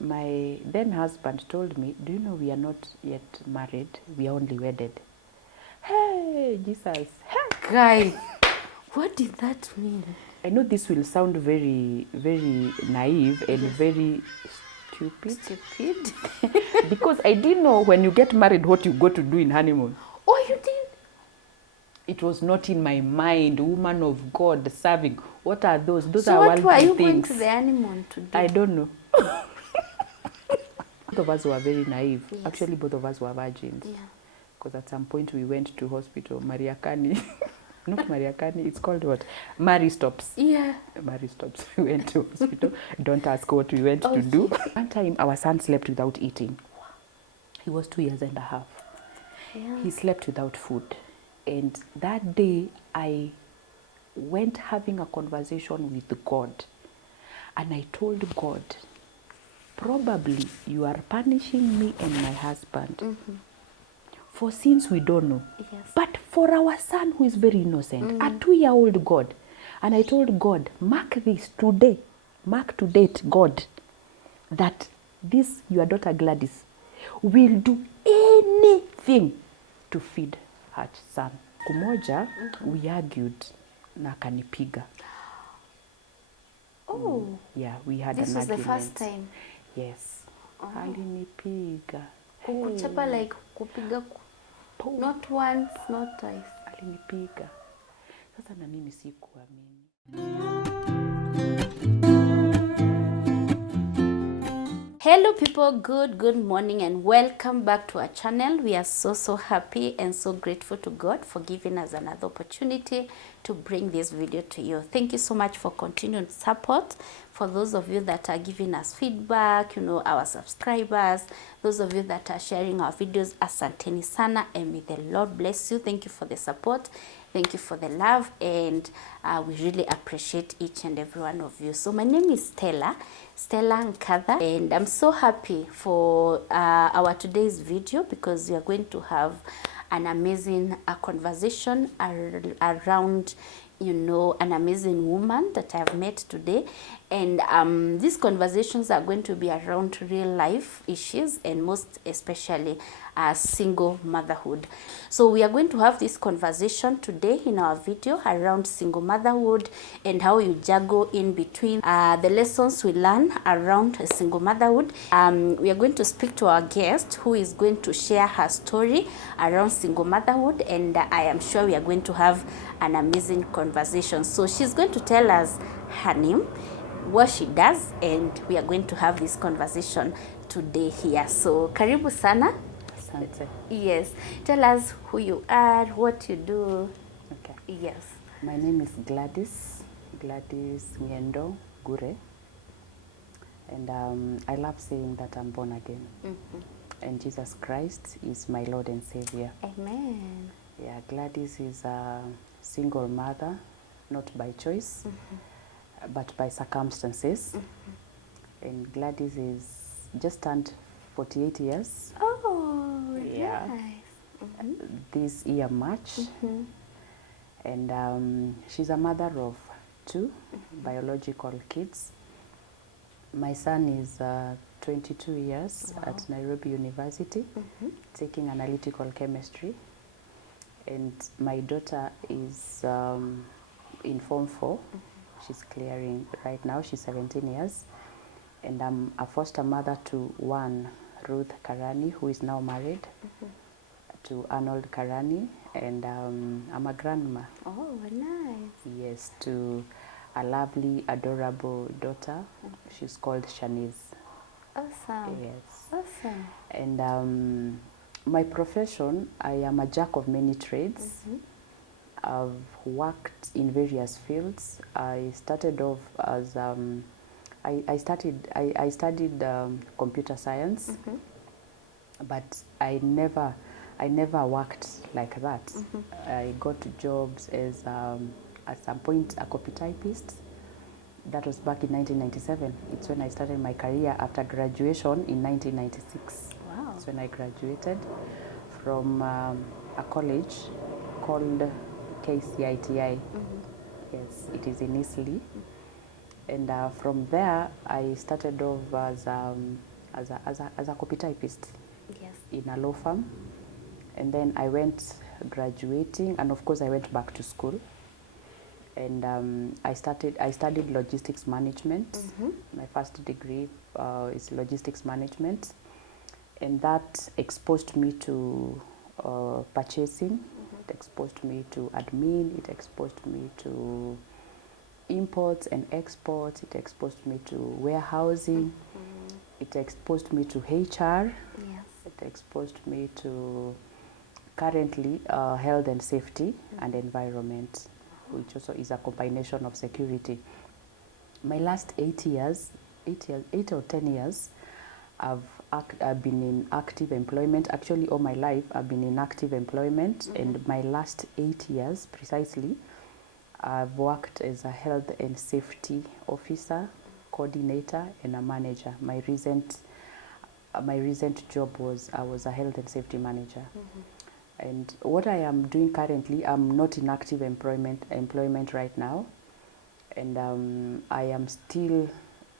My then husband told me, do you know we are not yet married, we are only wedded. Hey, Jesus. Hey. Guys, what did that mean? I know this will sound very, very naive and very stupid. Because I didn't know when you get married what you go to do in honeymoon. Oh, you did? It was not in my mind. Woman of God serving. What are those? Those So are what were worldly you going things. to the honeymoon to do? I don't know. Both of us were very naive. Yes. Actually, both of us were virgins. Yeah. Because at some point we went to hospital, Mariakani. Not Mariakani, it's called what? Mary Stops. Yeah. Mary Stops. We went to hospital. Don't ask what we went to do. One time our son slept without eating. He was 2 years and a half. Yeah. He slept without food. And that day I went having a conversation with God. And I told God, probably you are punishing me and my husband for sins we don't know. Yes. But for our son who is very innocent, a 2-year-old God. And I told God, mark this today, mark to date, God, that this, your daughter Gladys, will do anything to feed her son. Kumoja, we argued na akanipiga. Oh. Yeah, we had This an was argument. the first time? Yes. Oh. Alinipiga. Kukuchapa like kupiga not once, not twice. Alinipiga. Sasa na mimi sikuamini. Hello people, good morning and welcome back to our channel. We are so happy and so grateful to God for giving us another opportunity to bring this video to you. Thank you so much for continued support. For those of you that are giving us feedback, you know, our subscribers, those of you that are sharing our videos, asanteni sana, and may the Lord bless you. Thank you for the support. Thank you for the love, and we really appreciate each and every one of you. So my name is Stella Nkatha, and I'm so happy for our today's video because we are going to have an amazing conversation around, you know, an amazing woman that I've met today. And these conversations are going to be around real life issues and most especially single motherhood. So we are going to have this conversation today in our video around single motherhood and how you juggle in between the lessons we learn around single motherhood. We are going to speak to our guest who is going to share her story around single motherhood, and I am sure we are going to have an amazing conversation. So she's going to tell us her name, what she does, and we are going to have this conversation today here. So karibu sana. Asante. Yes, tell us who you are, what you do. Okay. Yes. My name is Gladys Ngendo Gure. And I love saying that I'm born again. And Jesus Christ is my Lord and Savior. Amen. Yeah, Gladys is a single mother, not by choice, but by circumstances. And Gladys is just turned 48 years. Oh, Yeah. nice. This year, March. And she's a mother of 2 biological kids. My son is 22 years at Nairobi University, taking analytical chemistry. And my daughter is in Form 4. She's clearing right now. She's 17 years. And I'm a foster mother to one, Ruth Karani, who is now married to Arnold Karani. And I'm a grandma. Oh, nice. Yes, to a lovely, adorable daughter. She's called Shanice. Awesome. Yes. Awesome. And my profession, I am a jack of many trades. I've worked in various fields. I started off as I studied computer science, but I never worked like that. I got jobs as at some point a copy typist. That was back in 1997. It's when I started my career after graduation in 1996. Wow. That's when I graduated from a college called KCITI. Yes, it is in Eastleigh. And from there, I started off as a copy typist Yes. in a law firm. And then I went graduating, and of course I went back to school. And I studied logistics management. My first degree is logistics management. And that exposed me to purchasing. It exposed me to admin. It exposed me to imports and exports. It exposed me to warehousing. It exposed me to HR. Yes. It exposed me to currently health and safety and environment, which also is a combination of security. My last 8 or 10 years, I've been in active employment. Actually, all my life, I've been in active employment. And my last 8 years, precisely, I've worked as a health and safety officer, coordinator, and a manager. My recent job was I was a health and safety manager. And what I am doing currently, I'm not in active employment right now. And I am still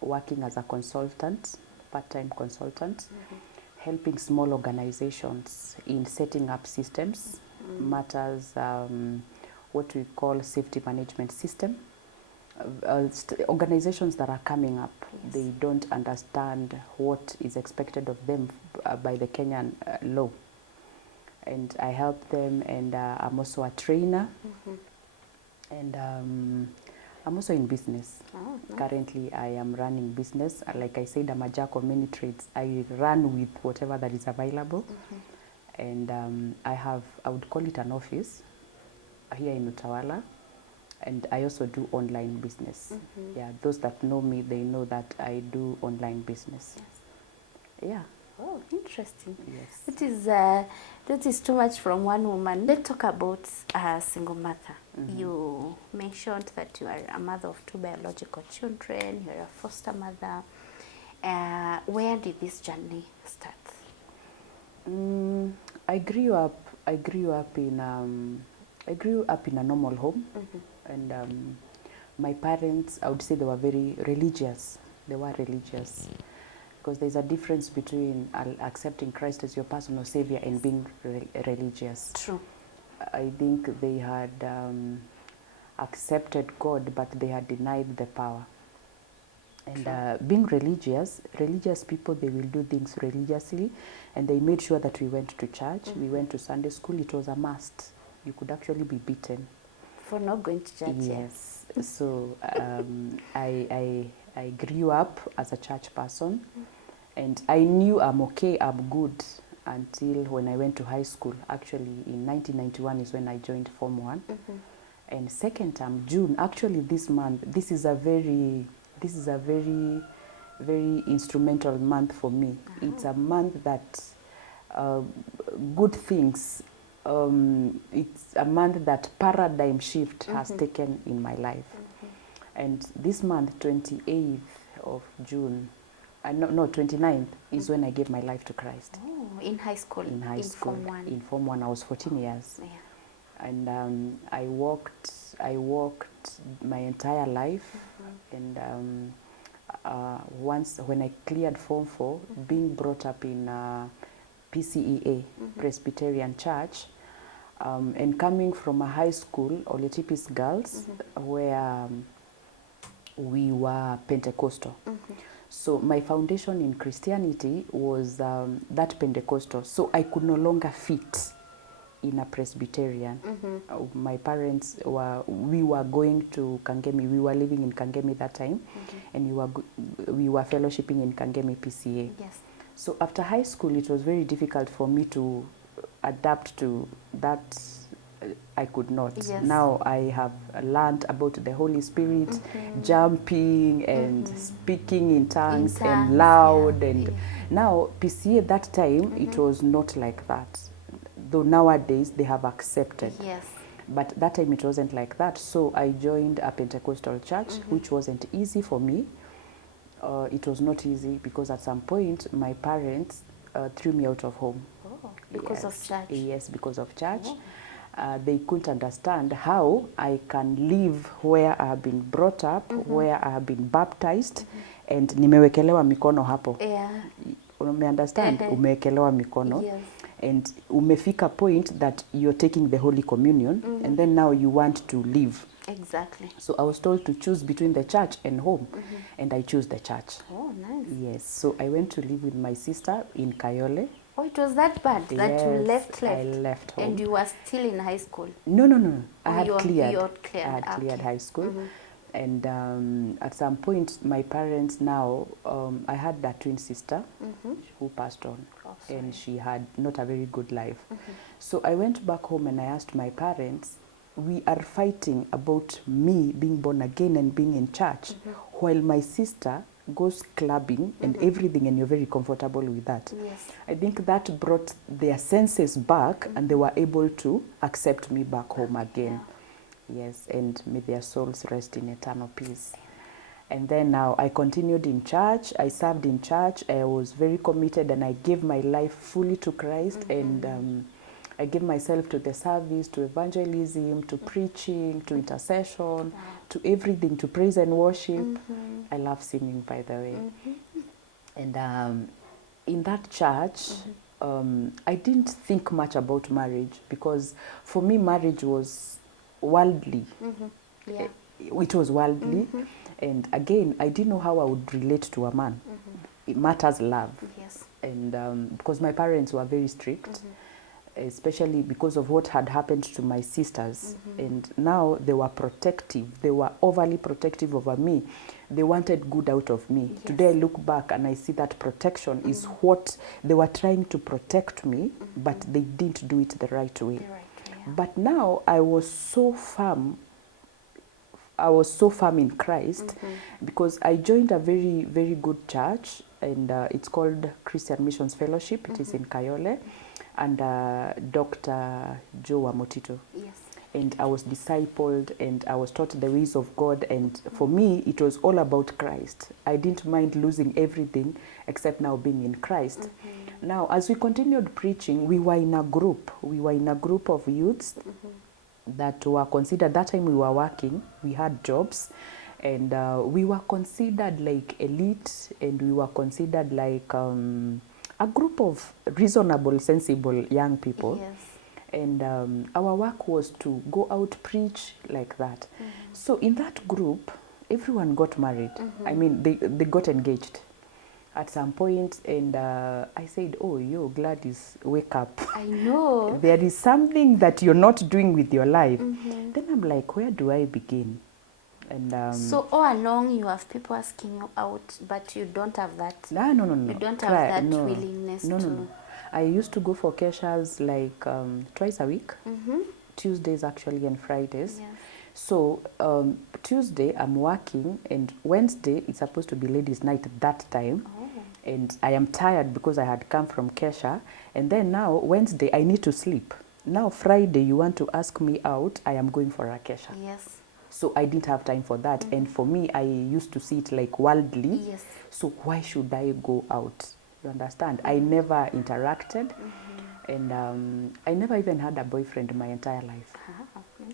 working as a consultant, part-time consultant, helping small organizations in setting up systems, matters, what we call safety management system. Organizations that are coming up, they don't understand what is expected of them by the Kenyan law. And I help them, and I'm also a trainer. And I'm also in business. Oh, nice. Currently, I am running business. Like I said, I'm a jack of many trades. I run with whatever that is available. And I would call it an office here in Utawala. And I also do online business. Yeah, those that know me, they know that I do online business. Yes. Yeah. Oh, interesting. Yes. That is too much from one woman. Let's talk about a single mother. You mentioned that you are a mother of 2 biological children. You're a foster mother. Where did this journey start? I grew up in a normal home. And my parents, I would say, they were very religious. They were religious. Because there's a difference between accepting Christ as your personal savior and being religious. True. I think they had accepted God, but they had denied the power. And being religious people, they will do things religiously, and they made sure that we went to church, we went to Sunday school. It was a must. You could actually be beaten For not going to church. Yes. So I grew up as a church person, and I knew I'm okay, I'm good, until when I went to high school. Actually, in 1991 is when I joined Form 1. And second term, June, actually this month, this is a very, very instrumental month for me. It's a month that good things, it's a month that paradigm shift has taken in my life. And this month, 28th of June, 29th, is when I gave my life to Christ. Oh, in high school? In high school. Form 1? In Form 1, I was 14 years. Yeah. And I walked my entire life. And once, when I cleared Form 4, being brought up in PCEA, Presbyterian Church, and coming from a high school, Oletipis Girls, where we were Pentecostal. So my foundation in Christianity was that Pentecostal. So I could no longer fit in a Presbyterian. My parents we were going to Kangemi. We were living in Kangemi that time, and we were fellowshipping in Kangemi PCA. Yes. So after high school, it was very difficult for me to adapt to that. I could not. Yes. Now I have learned about the Holy Spirit, jumping and speaking in tongues, and loud. And now PCA, that time, it was not like that. Though nowadays they have accepted. Yes. But that time it wasn't like that. So I joined a Pentecostal church, which wasn't easy for me. It was not easy because at some point my parents threw me out of home. Oh, because of church? Yes, because of church. they couldn't understand how I can live where I have been brought up, where I have been baptized, and nimewekelewa mikono hapo. Yeah. Understand? Umewekelewa mikono. Yes. And umefika point that you're taking the Holy Communion, and then now you want to live. Exactly. So I was told to choose between the church and home, and I chose the church. Oh, nice. Yes, so I went to live with my sister in Kayole. Oh, it was that bad that you left? I left home. And you were still in high school? No. I had cleared. I had cleared high school. And at some point, my parents now, I had that twin sister who passed on. Oh, and she had not a very good life. So I went back home and I asked my parents, we are fighting about me being born again and being in church, while my sister goes clubbing and everything, and you're very comfortable with that. Yes. I think that brought their senses back, and they were able to accept me back home again. Yes, and may their souls rest in eternal peace. And then now I continued in church. I served in church. I was very committed, and I gave my life fully to Christ. And I gave myself to the service, to evangelism, to preaching, to intercession, to everything, to praise and worship. I love singing, by the way. And in that church, I didn't think much about marriage, because for me marriage was worldly. Yeah. It was worldly. And again, I didn't know how I would relate to a man. It matters love. Yes. And because my parents were very strict, especially because of what had happened to my sisters. And now they were protective. They were overly protective over me. They wanted good out of me. Yes. Today I look back and I see that protection is what they were trying to protect me, but they didn't do it the right way. But now I was so firm. I was so firm in Christ, because I joined a very, very good church, and it's called Christian Missions Fellowship. It is in Kayole, and Dr. Joe Wamotito. Yes. And I was discipled, and I was taught the ways of God, and for me it was all about Christ. I didn't mind losing everything except now being in Christ. Now, as we continued preaching, we were in a group. We were in a group of youths that were considered, that time we were working, we had jobs, and we were considered like elite, and we were considered like a group of reasonable, sensible young people. Yes. And our work was to go out, preach, like that. So in that group, everyone got married. I mean, they got engaged at some point, and I said, oh, yo, Gladys, wake up. I know. There is something that you're not doing with your life. Then I'm like, where do I begin? And so all along you have people asking you out, but you don't have that. No. You don't have that willingness to. No. I used to go for keshas like twice a week, Tuesdays actually and Fridays. Yes. So Tuesday I'm working, and Wednesday it's supposed to be ladies' night at that time. And I am tired because I had come from kesha, and then now Wednesday I need to sleep. Now Friday you want to ask me out, I am going for a kesha. Yes. So I didn't have time for that. And for me, I used to see it like worldly. Yes. So why should I go out? You understand? I never interacted. And I never even had a boyfriend in my entire life.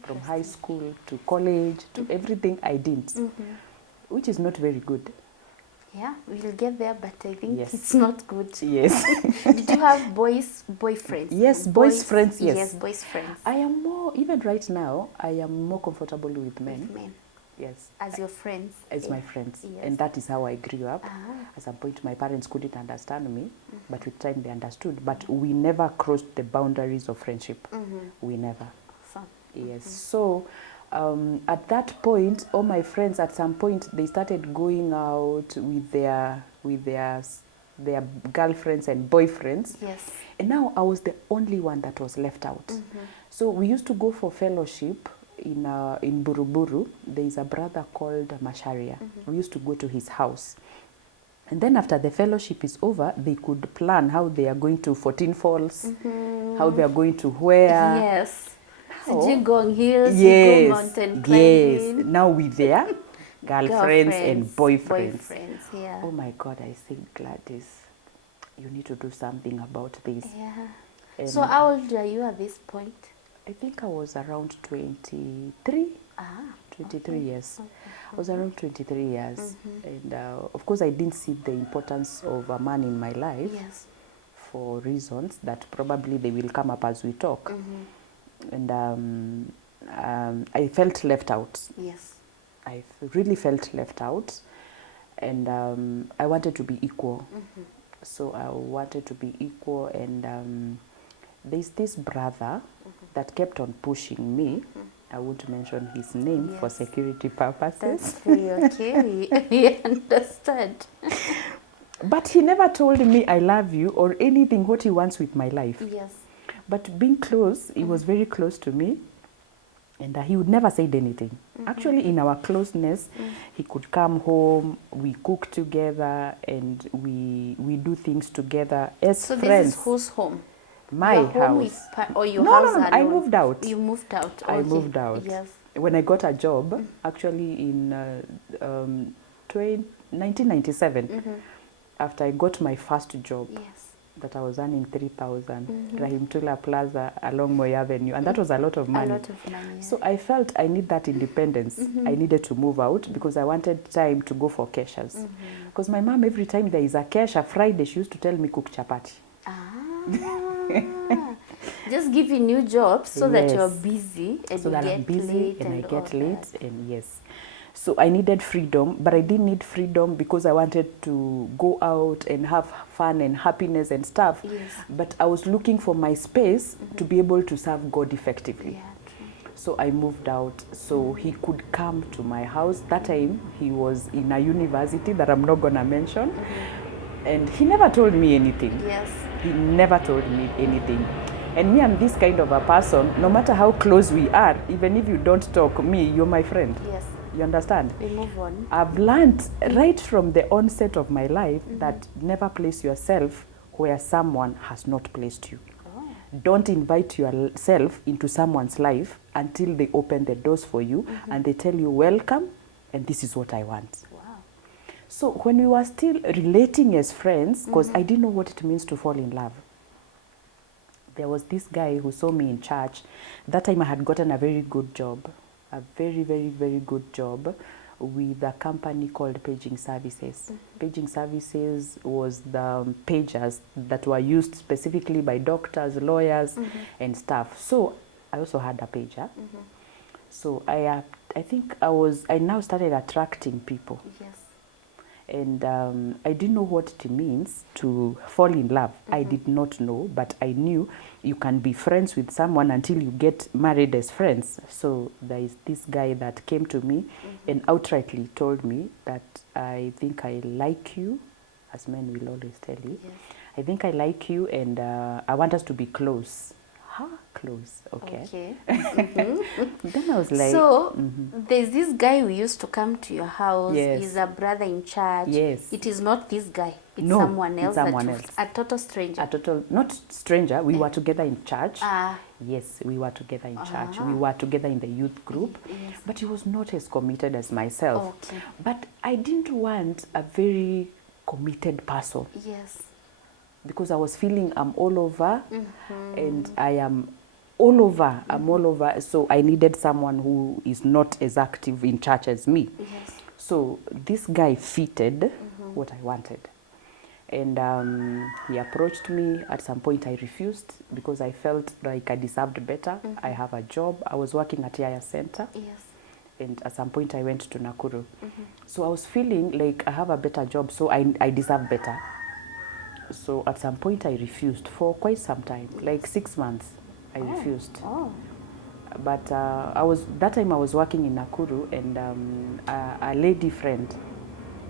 From high school to college to everything, I didn't. Which is not very good. Yeah, we'll get there, but I think Yes. it's not good. Yes. Did you have boyfriends? Yes, boys friends, yes. Yes, boys friends. I am more, even right now, I am more comfortable with men. With men. Yes. As your friends. As my friends. Yes. And that is how I grew up. At some point, my parents couldn't understand me, but with time they understood. But we never crossed the boundaries of friendship. We never. Awesome. Yes. So at that point, all my friends at some point they started going out with their girlfriends and boyfriends. Yes. And now I was the only one that was left out. So we used to go for fellowship in Buruburu. There is a brother called Masharia. We used to go to his house. And then after the fellowship is over, they could plan how they are going to 14 Falls, how they are going to where. Yes. Jigong Hills, yes, mountain climbing. yes. Now with their girlfriends and boyfriends. Yeah. Oh my God, I said, Gladys, you need to do something about this. Yeah. And so how old are you at this point? I think I was around 23. 23 years. Okay. I was around 23 years. And of course, I didn't see the importance of a man in my life. Yes. For reasons that probably they will come up as we talk. And I felt left out. Yes. I really felt left out. And I wanted to be equal. So I wanted to be equal. And there's this brother that kept on pushing me. I won't mention his name for security purposes. That's very okay. We understand. But he never told me I love you or anything what he wants with my life. Yes. But being close, he was very close to me. And he would never say anything. Actually, in our closeness, he could come home, we cook together, and we do things together as friends. So this is whose home? My your house. Home with or your No, house no, no, alone? I moved out. You moved out. Okay. I moved out. Yes. When I got a job, actually in 1997, after I got my first job, Yes. that I was earning 3,000, Rahimtula Plaza along Moy Avenue, and that was a lot of money. A lot of money. Yeah. So I felt I need that independence. I needed to move out because I wanted time to go for keshas. Because my mom, every time there is a kesha, Friday, she used to tell me cook chapati. Just giving you jobs so that Yes. you're busy and So you that get I'm busy late and I all get late, that. and yes. So I needed freedom, but I didn't need freedom because I wanted to go out and have fun and happiness and stuff. Yes. But I was looking for my space to be able to serve God effectively. Yeah, true. So I moved out so he could come to my house. That time he was in a university that I'm not gonna mention. And he never told me anything. Yes. He never told me anything. And me, I'm this kind of a person, no matter how close we are, even if you don't talk, me, you're my friend. Yes. You understand? We move on. I've learned right from the onset of my life that never place yourself where someone has not placed you. Oh. Don't invite yourself into someone's life until they open the doors for you and they tell you, welcome, and this is what I want. Wow. So when we were still relating as friends, because I didn't know what it means to fall in love, there was this guy who saw me in church. That time I had gotten a very good job, a very, very, very good job with a company called Paging Services. Paging Services was the pagers that were used specifically by doctors, lawyers, and staff. So I also had a pager. So I think I now started attracting people. Yes. And I didn't know what it means to fall in love. I did not know, but I knew you can be friends with someone until you get married as friends. So there is this guy that came to me and outrightly told me that I think I like you, as men will always tell you. Yes. I think I like you and I want us to be close. Close, okay. Then I was like, so there's this guy who used to come to your house. Yes. He's a brother in church. Yes. It is not this guy. It's No, someone it's else. someone that else. A total stranger. a total, not stranger, we were together in church. Ah. Yes, we were together in church. We were together in the youth group. Yes. But he was not as committed as myself. Okay. But I didn't want a very committed person Yes. because I was feeling I'm all over and I am all over. I'm all over. So I needed someone who is not as active in church as me. Yes. So this guy fitted what I wanted. And he approached me. At some point I refused because I felt like I deserved better. I have a job. I was working at Yaya Center. Yes. And at some point I went to Nakuru. So I was feeling like I have a better job, so I deserve better. So at some point I refused for quite some time, like 6 months. I refused. Oh. But that time I was working in Nakuru, and a lady friend,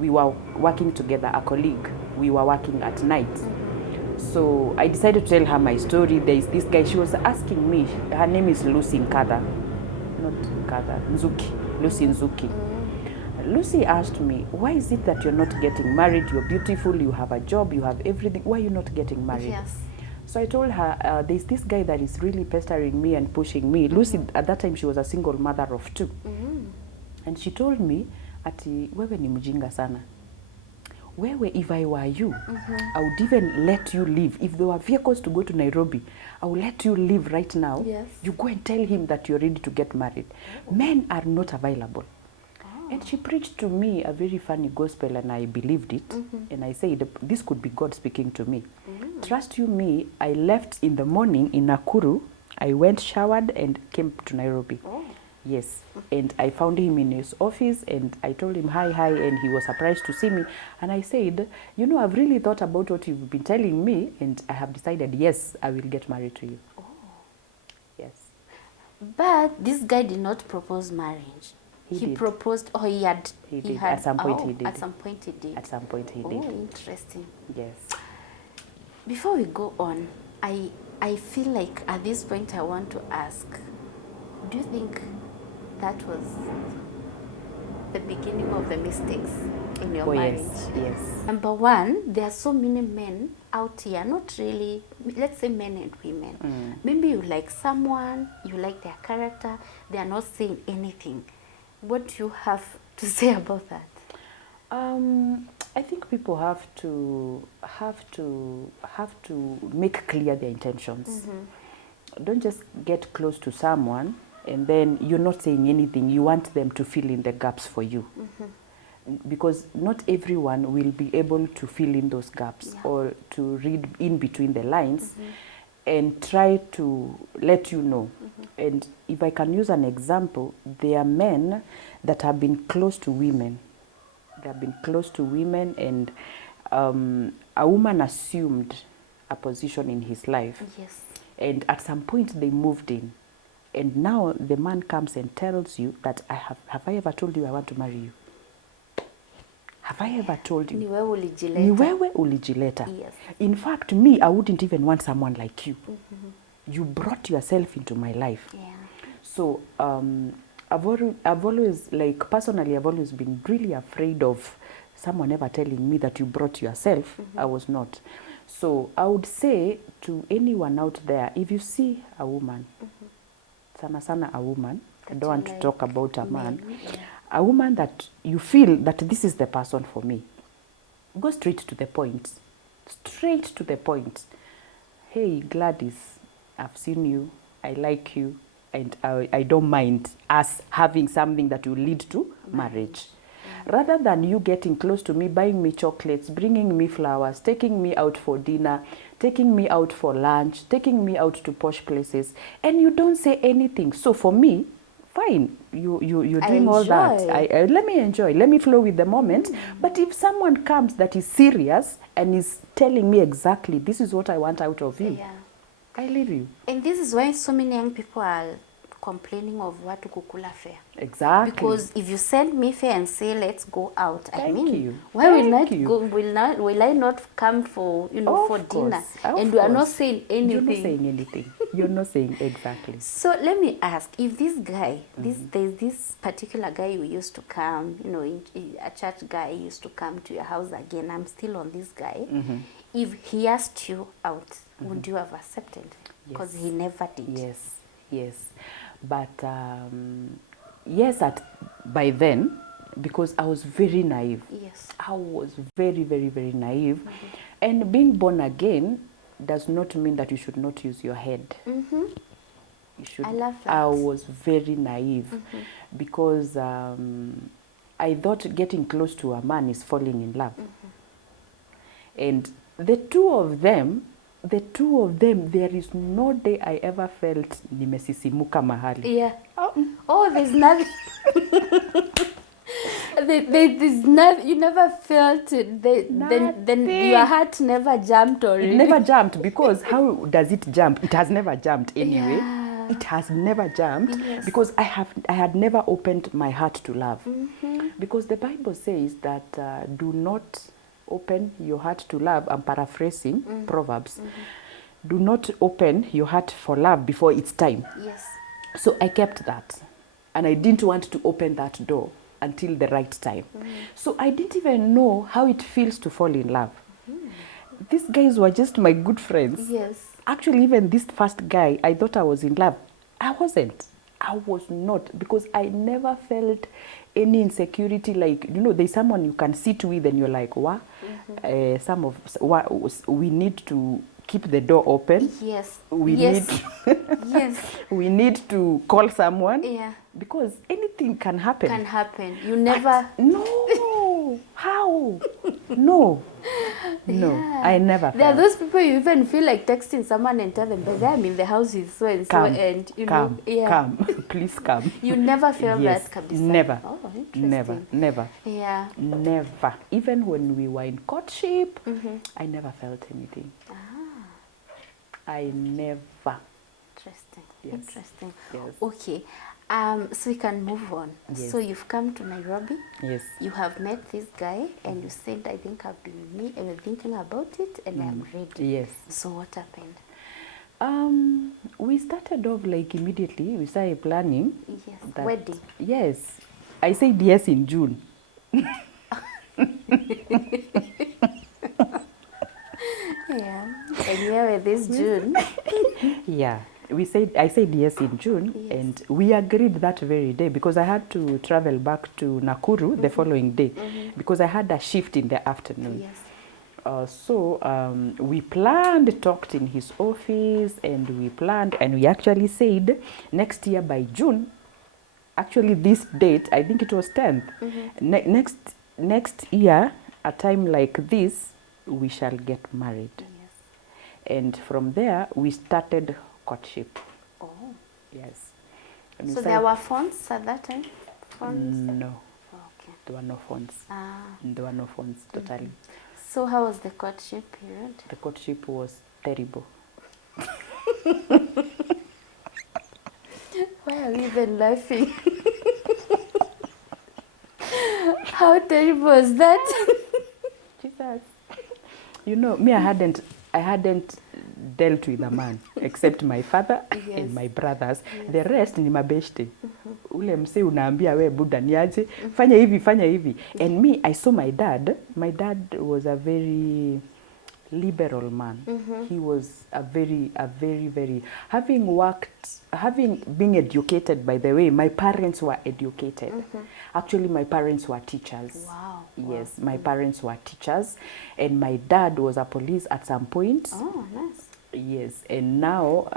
we were working together, a colleague, we were working at night. So I decided to tell her my story. There is this guy, she was asking me, her name is Lucy Nkada, not Nkada, Nzuki, Lucy Nzuki. Lucy asked me, why is it that you're not getting married? You're beautiful, you have a job, you have everything. Why are you not getting married? Yes. So I told her, there's this guy that is really pestering me and pushing me. Lucy, at that time, she was a single mother of 2. And she told me, ati, wewe ni mjinga sana. Wewe, if I were you, I would even let you leave. If there were vehicles to go to Nairobi, I would let you leave right now. Yes. You go and tell him that you're ready to get married. Men are not available. And she preached to me a very funny gospel, and I believed it. And I said, this could be God speaking to me. Trust you me, I left in the morning in Nakuru. I went, showered, and came to Nairobi. Yes. And I found him in his office, and I told him, hi, and he was surprised to see me. And I said, you know, I've really thought about what you've been telling me, and I have decided, yes, I will get married to you. Yes. But this guy did not propose marriage. He did. Proposed, or he had. He did. At some point he did. At some point he did. At some point he did. Oh, interesting. Yes. Before we go on, I feel like at this point I want to ask, do you think that was the beginning of the mistakes in your marriage? Yes. Number one, there are so many men out here, not really, let's say men and women. Maybe you like someone, you like their character, they are not saying anything. What do you have to say about that? I think people have to make clear their intentions. Don't just get close to someone and then you're not saying anything. You want them to fill in the gaps for you. Because not everyone will be able to fill in those gaps or to read in between the lines and try to let you know. And if I can use an example, there are men that have been close to women. They have been close to women, and a woman assumed a position in his life. Yes. And at some point they moved in. And now the man comes and tells you that have I ever told you I want to marry you? Have I ever told you? Ni wewe ulijileta. Ni wewe ulijileta. Yes. In fact, me, I wouldn't even want someone like you. You brought yourself into my life. Yeah. So I've always, like, personally, I've always been really afraid of someone ever telling me that you brought yourself. I was not. So I would say to anyone out there, if you see a woman, sana a woman, I don't want to talk about a man, a woman that you feel that this is the person for me, go straight to the point. Straight to the point. Hey, Gladys, I've seen you, I like you, and I don't mind us having something that will lead to marriage. Rather than you getting close to me, buying me chocolates, bringing me flowers, taking me out for dinner, taking me out for lunch, taking me out to posh places, and you don't say anything. So for me, fine, you're doing all that. Let me enjoy, let me flow with the moment. But if someone comes that is serious and is telling me exactly, this is what I want out of you, I leave you. And this is why so many young people are complaining of what kukula fare. Exactly. Because if you send me fare and say let's go out, Thank you. Why will I not come for for dinner? And you are not saying anything. You're not saying anything. You're not saying exactly. So let me ask, if this guy, there's this particular guy who used to come, a church guy used to come to your house again. I'm still on this guy. If he asked you out, would you have accepted? Because he never did. Yes. But yes, by then, because I was very naive. Yes. I was very, very, very naive. And being born again does not mean that you should not use your head. You should. I love that. I was very naive because I thought getting close to a man is falling in love. And the two of them, there is no day I ever felt nimesisimuka mahali. Yeah. Oh, there's nothing. There's nothing. You never felt it. Then your heart never jumped, or it never jumped, because how does it jump? It has never jumped anyway. It has never jumped because I had never opened my heart to love. Because the Bible says that do not open your heart to love. I'm paraphrasing Proverbs. Do not open your heart for love before it's time. Yes. So I kept that, and I didn't want to open that door until the right time. So I didn't even know how it feels to fall in love. These guys were just my good friends. Yes. Actually, even this first guy, I thought I was in love. I wasn't. I was not, because I never felt any insecurity. Like, there's someone you can sit with and you're like, what? We need to keep the door open. Yes. We yes. need yes. we need to call someone. Yeah. Because anything can happen. Can happen. You never. But no. How? No. No. Yeah. I never There are felt. those people you even feel like texting someone and tell them, but I'm in the house with so and so, Come, and you come, know, yeah. come. Please come. You never felt Yes, that, kabisa. never. Oh, interesting. Never. Yeah. Never. Even when we were in courtship, I never felt anything. I never. Interesting. Yes. Interesting. Yes. Okay. So we can move on. Yes. So you've come to Nairobi. Yes. You have met this guy, and you said, "I think I've been thinking about it, and I'm ready." Yes. So what happened? We started off like immediately. We started planning. Yes. That, Wedding. yes. I said yes in June. Yeah. And here with this June. Yeah. I said yes in June, Yes. and we agreed that very day because I had to travel back to Nakuru the following day because I had a shift in the afternoon. Yes. So we planned, talked in his office, and we actually said next year by June, actually this date, I think it was 10th, next year, a time like this, we shall get married. Yes. And from there, we started courtship. Oh. Yes. And So there were phones at that time? Phones? No, Okay. there were no phones. There were no phones, totally. So how was the courtship period? The courtship was terrible. Why are we even laughing? How terrible was that? Jesus. You know, me, I hadn't dealt with a man except my father Yes. and my brothers. Yes. The rest ni mabeshte. Ule mse unaambia we buda niaje, fanya hivi. And me, I saw my dad. My dad was a very liberal man. He was a very, having been educated, by the way, my parents were educated. Actually, my parents were teachers. Wow. Yes, my parents were teachers, and my dad was a police at some point. Oh, nice. Yes, and now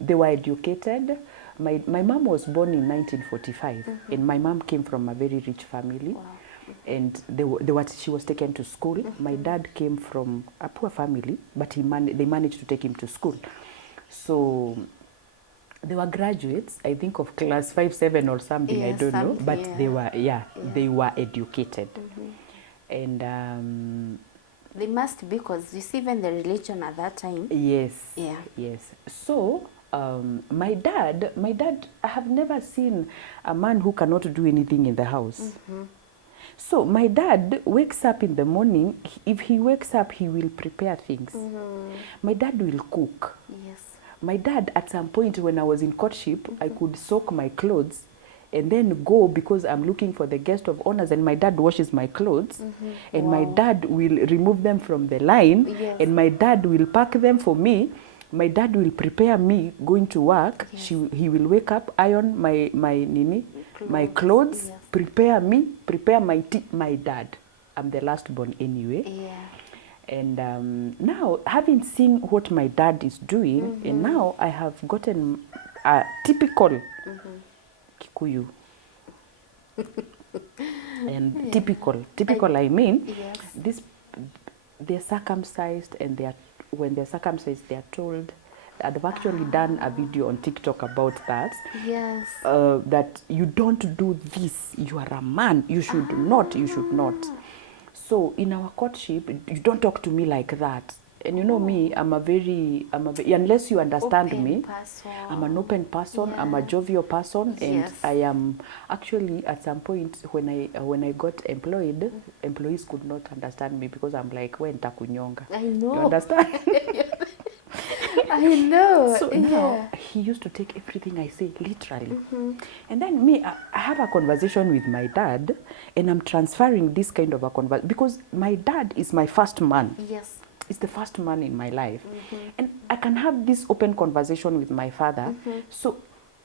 they were educated. My mom was born in 1945, and my mom came from a very rich family. Wow. And she was taken to school. My dad came from a poor family, but they managed to take him to school. So they were graduates, I think, of class 5, 7 or something, I don't know. But yeah. they were educated. And they must be, because you see, even the religion at that time. Yes. Yeah. Yes. So my dad, I have never seen a man who cannot do anything in the house. So my dad wakes up in the morning. If he wakes up, he will prepare things. My dad will cook. Yes. My dad, at some point when I was in courtship, I could soak my clothes and then go because I'm looking for the guest of honors, and my dad washes my clothes, and my dad will remove them from the line, and my dad will pack them for me. My dad will prepare me going to work. He will wake up, iron my clothes, prepare my tea. My dad, I'm the last born anyway. Yeah. And now, having seen what my dad is doing, and now I have gotten a typical Kikuyu. And typical, I mean, they're circumcised, and when they're circumcised, they're told. I've actually done a video on TikTok about that. Yes. That you don't do this. You are a man. You should not. You should not. So in our courtship, you don't talk to me like that. And you know me, I'm a very unless you understand Open me, person. I'm an open person. I'm a jovial person, and I am actually at some point when I got employed, employees could not understand me because I'm like, when takunyonga. I know. You understand? I know. So now he used to take everything I say literally. And then me, I have a conversation with my dad, and I'm transferring this kind of a conversation because my dad is my first man. Yes. Is the first man in my life. And I can have this open conversation with my father. So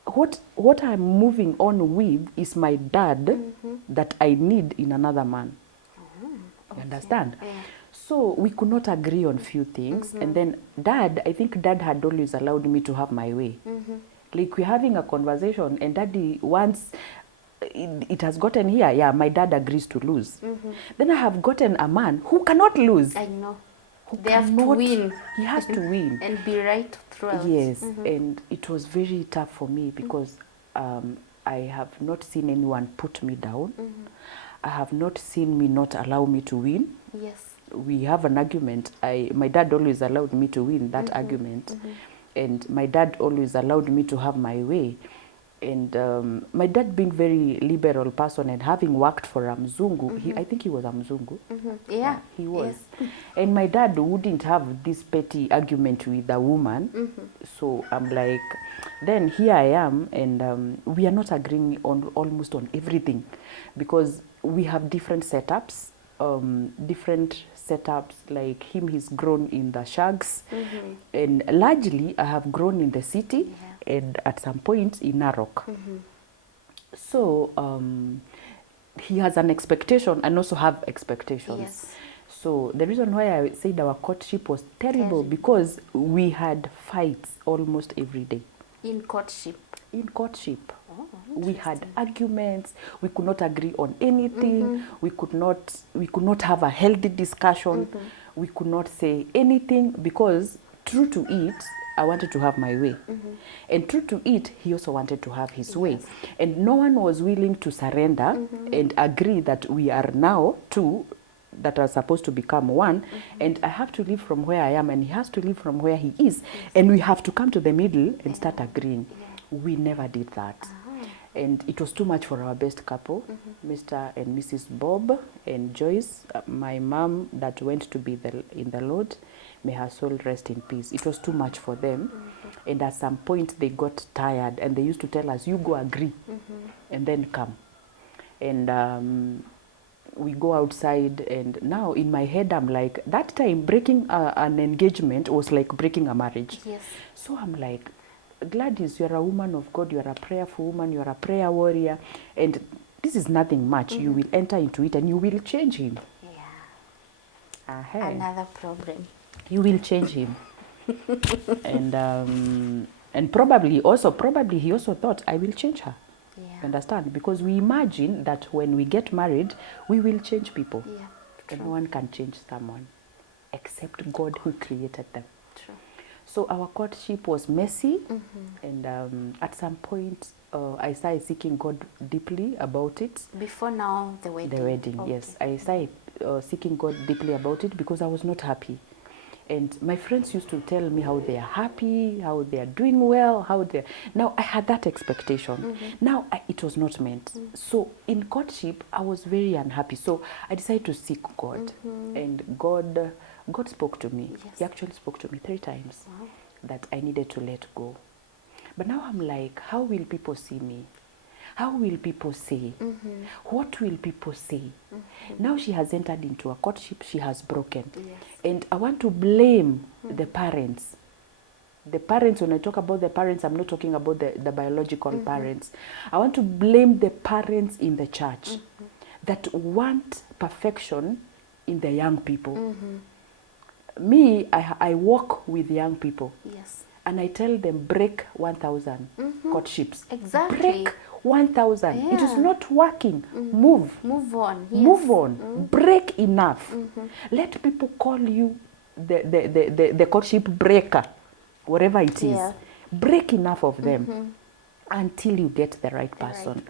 what I'm moving on with is my dad that I need in another man. You understand? So we could not agree on few things. And then I think dad had always allowed me to have my way. Like we're having a conversation and daddy once it has gotten here, yeah, my dad agrees to lose. Then I have gotten a man who cannot lose. I know. Who They have to win. He has to win. And be right throughout. Yes, and it was very tough for me because I have not seen anyone put me down. I have not seen me not allow me to win. Yes. We have an argument. My dad always allowed me to win that argument. And my dad always allowed me to have my way. And my dad being very liberal person and having worked for a Mzungu, I think he was a Mzungu. Yeah, he was. Yes. And my dad wouldn't have this petty argument with a woman. So I'm like, then here I am, and we are not agreeing on almost on everything because we have different setups. Like him, he's grown in the shags, and largely I have grown in the city, and at some point in Narok. So he has an expectation and also have expectations. Yes. So the reason why I said our courtship was terrible because we had fights almost every day. In courtship? In courtship. Oh, we had arguments. We could not agree on anything. We could not have a healthy discussion. We could not say anything because true to it, I wanted to have my way. And true to it, he also wanted to have his way. And no one was willing to surrender and agree that we are now two that are supposed to become one. And I have to live from where I am and he has to live from where he is. And we have to come to the middle and start agreeing. We never did that. And it was too much for our best couple, Mr. and Mrs. Bob and Joyce, my mom that went to be in the Lord. May her soul rest in peace. It was too much for them. And at some point they got tired and they used to tell us, you go agree and then come. And we go outside, and now in my head I'm like, that time breaking an engagement was like breaking a marriage. Yes. So I'm like, Gladys, you're a woman of God, you're a prayerful woman, you're a prayer warrior, and this is nothing much. You will enter into it and you will change him. Yeah. Another problem. You will change him. And probably he also thought I will change her. Yeah. Understand? Because we imagine that when we get married, we will change people. Yeah. And no one can change someone except God who created them. True. So our courtship was messy, and at some point I started seeking God deeply about it. Before now, the wedding? The wedding, okay. Yes. I started seeking God deeply about it because I was not happy. And my friends used to tell me how they are happy, how they are doing well, Now I had that expectation. Now it was not meant. So in courtship, I was very unhappy. So I decided to seek God. And God spoke to me. Yes. He actually spoke to me 3 times that I needed to let go. But now I'm like, how will people see me? How will people say? What will people say? Now she has entered into a courtship, she has broken. Yes. And I want to blame the parents. The parents, when I talk about the parents, I'm not talking about the biological parents. I want to blame the parents in the church that want perfection in the young people. Me, I work with young people. Yes. And I tell them, break 1,000 courtships. Exactly. Break 1,000. Yeah. It is not working. Move on. Yes. Move on. Break enough. Let people call you the courtship breaker, whatever it is. Yeah. Break enough of them until you get the right person.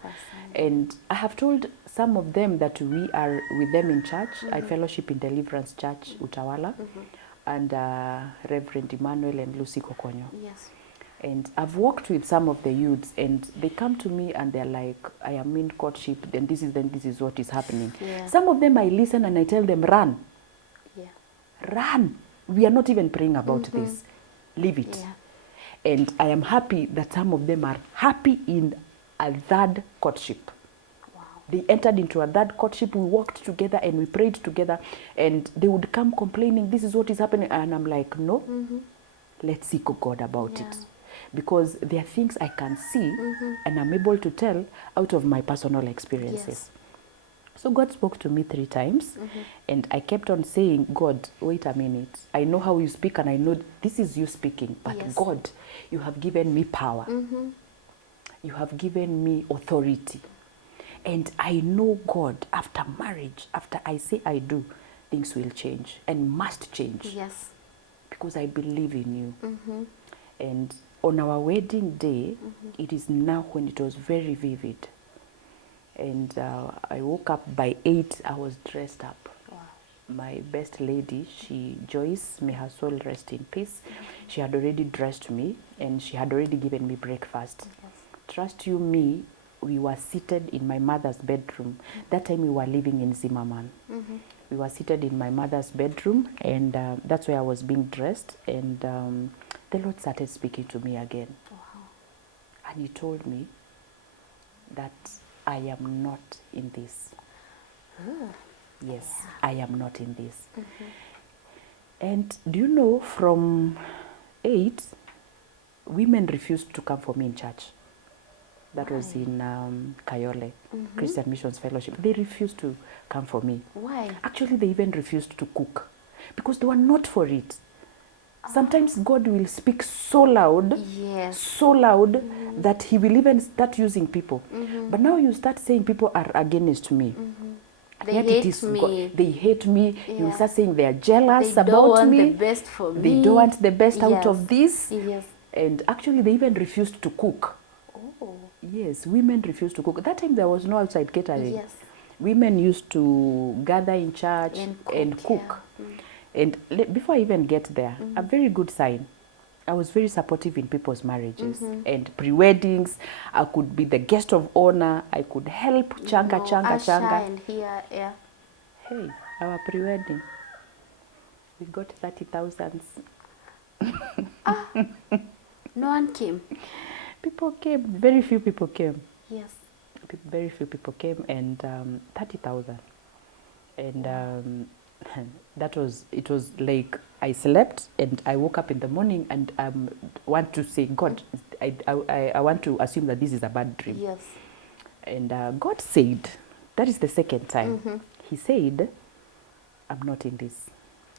And I have told some of them that we are with them in church. I fellowship in Deliverance Church, Utawala, and Reverend Emmanuel and Lucy Kokonyo. Yes. And I've worked with some of the youths, and they come to me and they're like, I am in courtship, then this is what is happening. Yeah. Some of them I listen and I tell them, run. Yeah. Run. We are not even praying about this. Leave it. Yeah. And I am happy that some of them are happy in a 3rd courtship. Wow. They entered into a 3rd courtship, we worked together and we prayed together, and they would come complaining, this is what is happening. And I'm like, no, let's seek God about it. Because there are things I can see and I'm able to tell out of my personal experiences. So God spoke to me 3 times, and I kept on saying, God, wait a minute. I know how you speak, and I know this is you speaking, but Yes. God, you have given me power. You have given me authority. And I know, God, after marriage, after I say I do, things will change and must change. Yes. Because I believe in you. And on our wedding day, it is now when it was very vivid. And I woke up by 8, I was dressed up. Wow. My best lady, Joyce, may her soul rest in peace. She had already dressed me, and she had already given me breakfast. Yes. Trust you me, we were seated in my mother's bedroom. That time we were living in Zimmerman. We were seated in my mother's bedroom, and that's where I was being dressed. And the Lord started speaking to me again. Wow. And he told me that I am not in this. Ooh. Yes, I am not in this. And do you know, from 8, women refused to come for me in church. That was in Kayole, Christian Missions Fellowship. They refused to come for me. Why? Actually, they even refused to cook because they were not for it. Sometimes God will speak so loud, Yes. that he will even start using people. But now you start saying people are against me. They Yet hate it is me. They hate me. You Yeah. start saying they are jealous They don't about want me. the best for me. They don't want the best out Yes. of this. Yes. And actually, they even refused to cook. Oh. Yes, women refused to cook. That time there was no outside catering. Yes. Women used to gather in church and cook. Yeah. And before I even get there, a very good sign. I was very supportive in people's marriages and pre-weddings. I could be the guest of honor. I could help changa. And here, yeah. Hey, our pre-wedding, we got 30,000. No one came. People came. Very few people came. Yes. Very few people came, and 30,000. And it was like I slept and I woke up in the morning and want to say, God, I want to assume that this is a bad dream. Yes. And God said, that is the second time. He said, I'm not in this.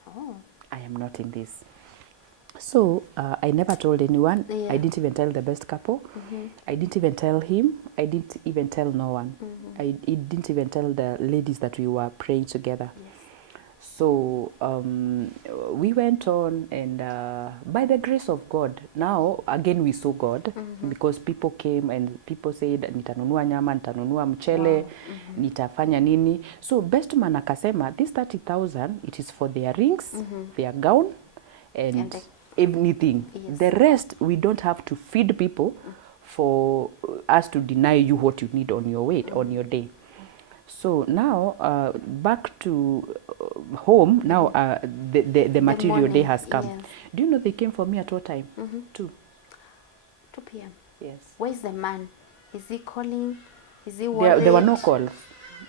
Oh. I am not in this. So I never told anyone. Yeah. I didn't even tell the best couple. I didn't even tell him. I didn't even tell no one. I didn't even tell the ladies that we were praying together. Yes. So we went on, and by the grace of God, now again we saw God, because people came and people said, nitanunua nyama, nitanunua mchele, nitafanya nini. So best man akasema, this 30,000, it is for their rings, their gown, and anything. Yes. The rest, we don't have to feed people for us to deny you what you need on your way, on your day. So now, back to home, now the material morning, day has come. yes. Do you know they came for me at what time? 2. 2 p.m. Yes. Where's the man? Is he calling? Is he worried? There were no calls.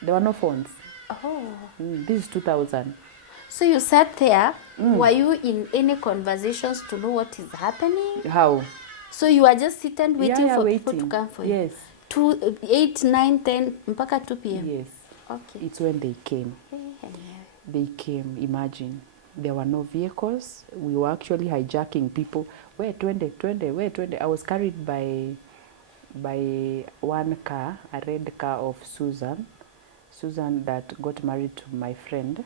There were no phones. Oh. This is 2000. So you sat there. Were you in any conversations to know what is happening? How? So you are just sitting waiting for waiting. people to come for you? Yes. 8, 9, 10, mpaka 2 p.m. Yes. Okay. It's when they came. Hey. They came, imagine. There were no vehicles. We were actually hijacking people. Where 20? Where 20? I was carried by one car, a red car of Susan that got married to my friend.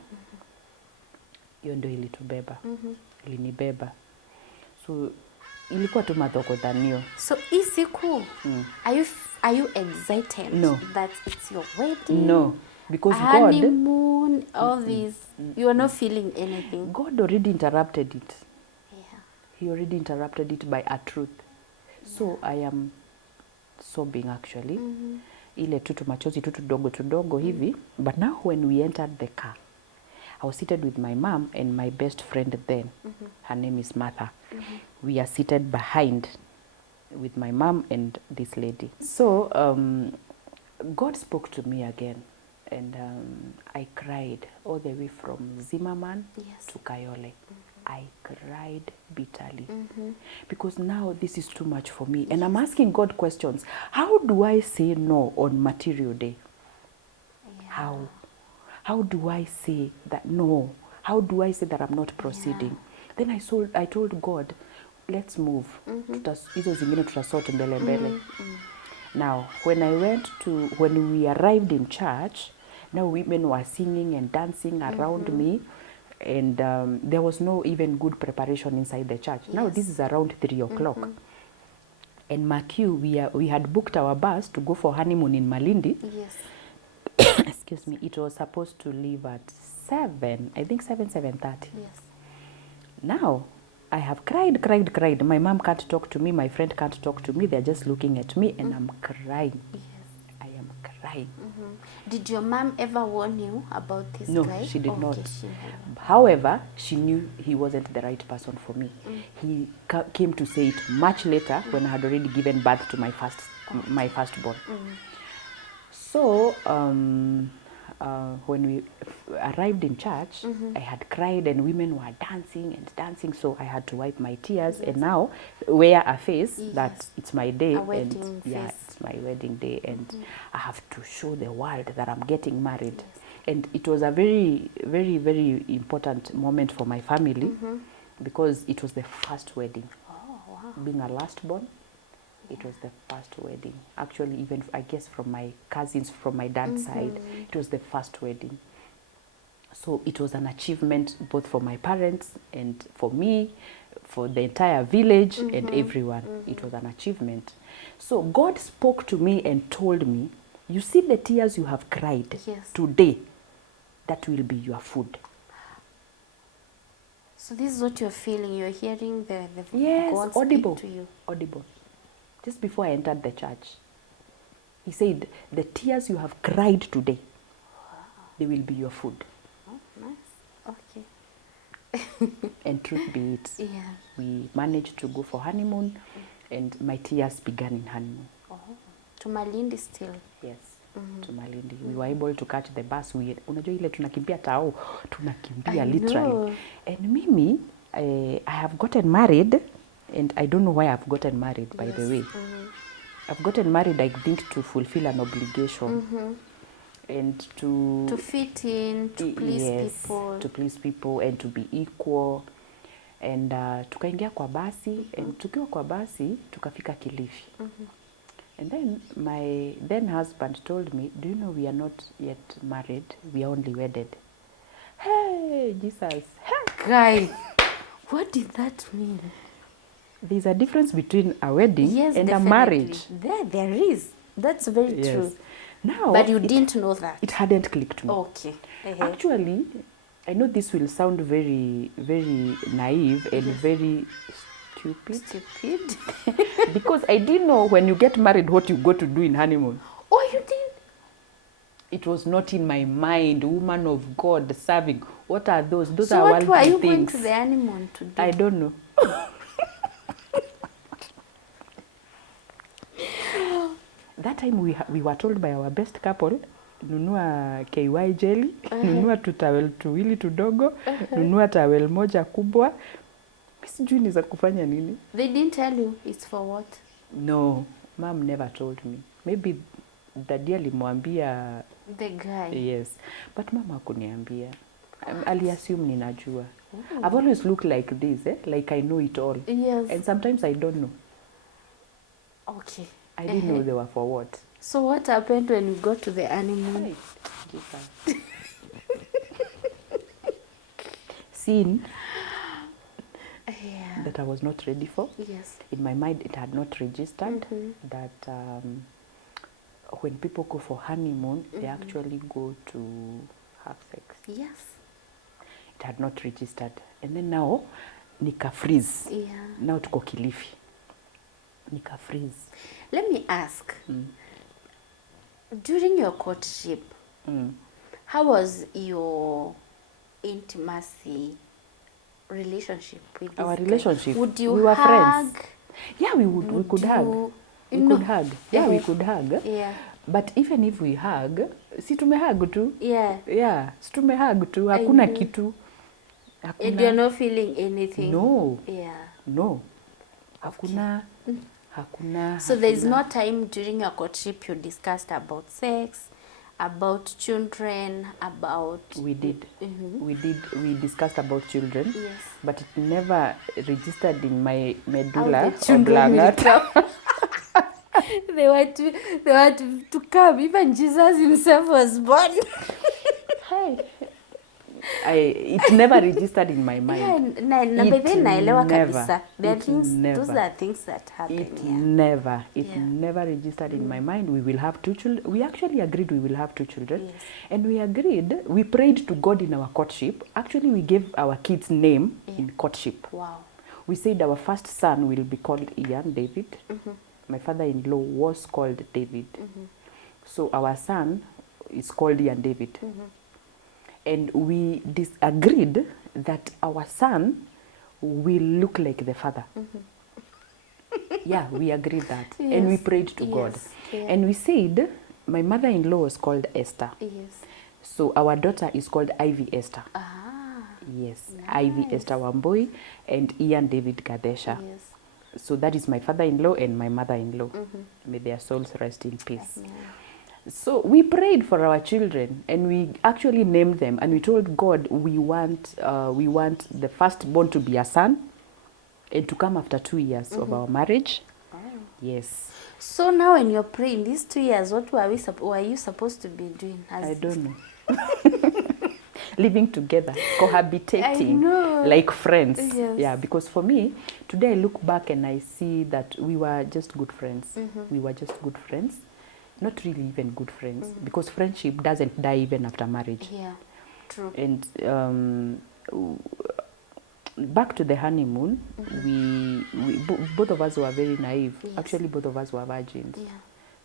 Hiyo ndio ilitubeba. Ilinibeba. So ilikuwa tu madhokodhanio. So hii siku, are you excited? No. That it's your wedding? No, because honeymoon, all this. You are not feeling anything. God already interrupted it. Yeah. He already interrupted it by a truth. So I am sobbing actually. Ile tu machozi tu tudogo hivi. But now when we entered the car, I was seated with my mom and my best friend then. Her name is Martha. We are seated behind with my mom and this lady. So God spoke to me again, and I cried all the way from Zimmerman to Kayole. I cried bitterly because now this is too much for me. And I'm asking God questions. How do I say no on material day? How do I say that no? How do I say that I'm not proceeding? Then I told God, let's move. Hizo zingine tutasort mbele mbele. Now, when we arrived in church, now women were singing and dancing around me, and there was no even good preparation inside the church. Now this is around 3 o'clock. And Makiu, we had booked our bus to go for honeymoon in Malindi. Yes. Excuse me, it was supposed to leave at 7, I think 7:30. Yes. Now, I have cried. My mom can't talk to me, my friend can't talk to me, they're just looking at me and I'm crying. Yes. I am crying. Did your mom ever warn you about this No, guy? she did not. She never. However, she knew he wasn't the right person for me. He came to say it much later when I had already given birth to my firstborn. So when we arrived in church, I had cried and women were dancing, so I had to wipe my tears and now wear a face that it's my day, and it's my wedding day, and I have to show the world that I'm getting married. And it was a very, very, very important moment for my family because it was the first wedding. Being a last born, it was the first wedding. Actually, even I guess from my cousins from my dad's side, it was the first wedding. So it was an achievement both for my parents and for me, for the entire village and everyone. It was an achievement. So God spoke to me and told me, you see the tears you have cried today, that will be your food. So this is what you're feeling. You're hearing the God audible, speak to you. Audible. Just before I entered the church, he said, the tears you have cried today, they will be your food. Oh, nice. Okay. And truth be it, we managed to go for honeymoon, and my tears began in honeymoon. To Malindi still? Yes. To Malindi. We were able to catch the bus. Unajua ile tunakimbia tao, tunakimbia literally. And Mimi, I have gotten married, and I don't know why I've gotten married, by the way. I've gotten married, I think, to fulfill an obligation. And to fit in, to please people. To please people and to be equal. And tukaingia kwa basi, and tukiwa kwa basi, tukafika Kilifi. And then my then husband told me, do you know we are not yet married, we are only wedded. Hey, Jesus. Hey. Guy, what did that mean? There's a difference between a wedding and definitely. A marriage. There is. That's very true. Now, but you didn't know that. It hadn't clicked to me. Okay. Actually, I know this will sound very, very naive and very stupid. Because I didn't know when you get married what you go to do in honeymoon. Oh, you didn't? It was not in my mind. Woman of God serving. What are those? Those so are worldly things. So what were you going to the honeymoon to do? I don't know. That time we were told by our best couple, nunua KY jelly, nunua tutawel tuwili tudogo, nunua tawel moja kubwa. Sijui ni za kufanya nini. They didn't tell you it's for what? No, mom never told me. Maybe daddy alimwambia the guy. Yes, but mama hakuniambia. Ali assume ninajua. I've always looked like this, like I know it all. Yes. And sometimes I don't know. Okay. I didn't know they were for what. So what happened when you got to the honeymoon? Scene that I was not ready for. Yes. In my mind, it had not registered that when people go for honeymoon, they actually go to have sex. Yes. It had not registered. And then now, nika freeze. Yeah. Now tuko Kilifi. Nika freeze. Let me ask. During your courtship, how was your intimacy relationship with this Our guy? Relationship? Would you we were hug? Friends. Yeah, we would. We could hug. We could hug. Yeah, we could hug. Yeah. But even if we hug, si tumehug tu. Yeah. Yeah, si tumehug tu. Hakuna kitu. Hakuna. And you're not feeling anything? No. Yeah. No. Hakuna. Hakuna. So there's no time during your courtship you discussed about sex, about children, about... We did. Mm-hmm. We discussed about children. Yes. But it never registered in my How medulla the children will oblongata. come. They were to come. Even Jesus himself was born. Hey. It never registered in my mind. Yeah, but then naelewa kabisa. There are It things, never. those are things that happen. It Yeah. never. It Yeah. never registered in my mind. We will have 2 children. We actually agreed we will have 2 children. Yes. And we agreed, we prayed to God in our courtship. Actually, we gave our kids name in courtship. Wow. We said our first son will be called Ian David. Mm-hmm. My father-in-law was called David. Mm-hmm. So our son is called Ian David. Mm-hmm. And we disagreed that our son will look like the father. Mm-hmm. Yeah, we agreed that. Yes. And we prayed to God. Yeah. And we said, my mother-in-law was called Esther. Yes. So our daughter is called Ivy Esther. Ah. Yes, Nice. Ivy Esther Wamboi and Ian David Gadesha. Yes. So that is my father-in-law and my mother-in-law. Mm-hmm. May their souls rest in peace. Amen. So we prayed for our children and we actually named them, and we told God we want the firstborn to be a son and to come after 2 years of our marriage. Oh. Yes. So now when you're praying these 2 years, what were you supposed to be doing? I don't know. Living together, cohabitating, I know. like friends. Yes. Yeah, because for me, today I look back and I see that we were just good friends. Mm-hmm. We were just good friends. Not really even good friends, because friendship doesn't die even after marriage. Yeah, true. And back to the honeymoon, both of us were very naive. Yes. Actually, both of us were virgins. Yeah.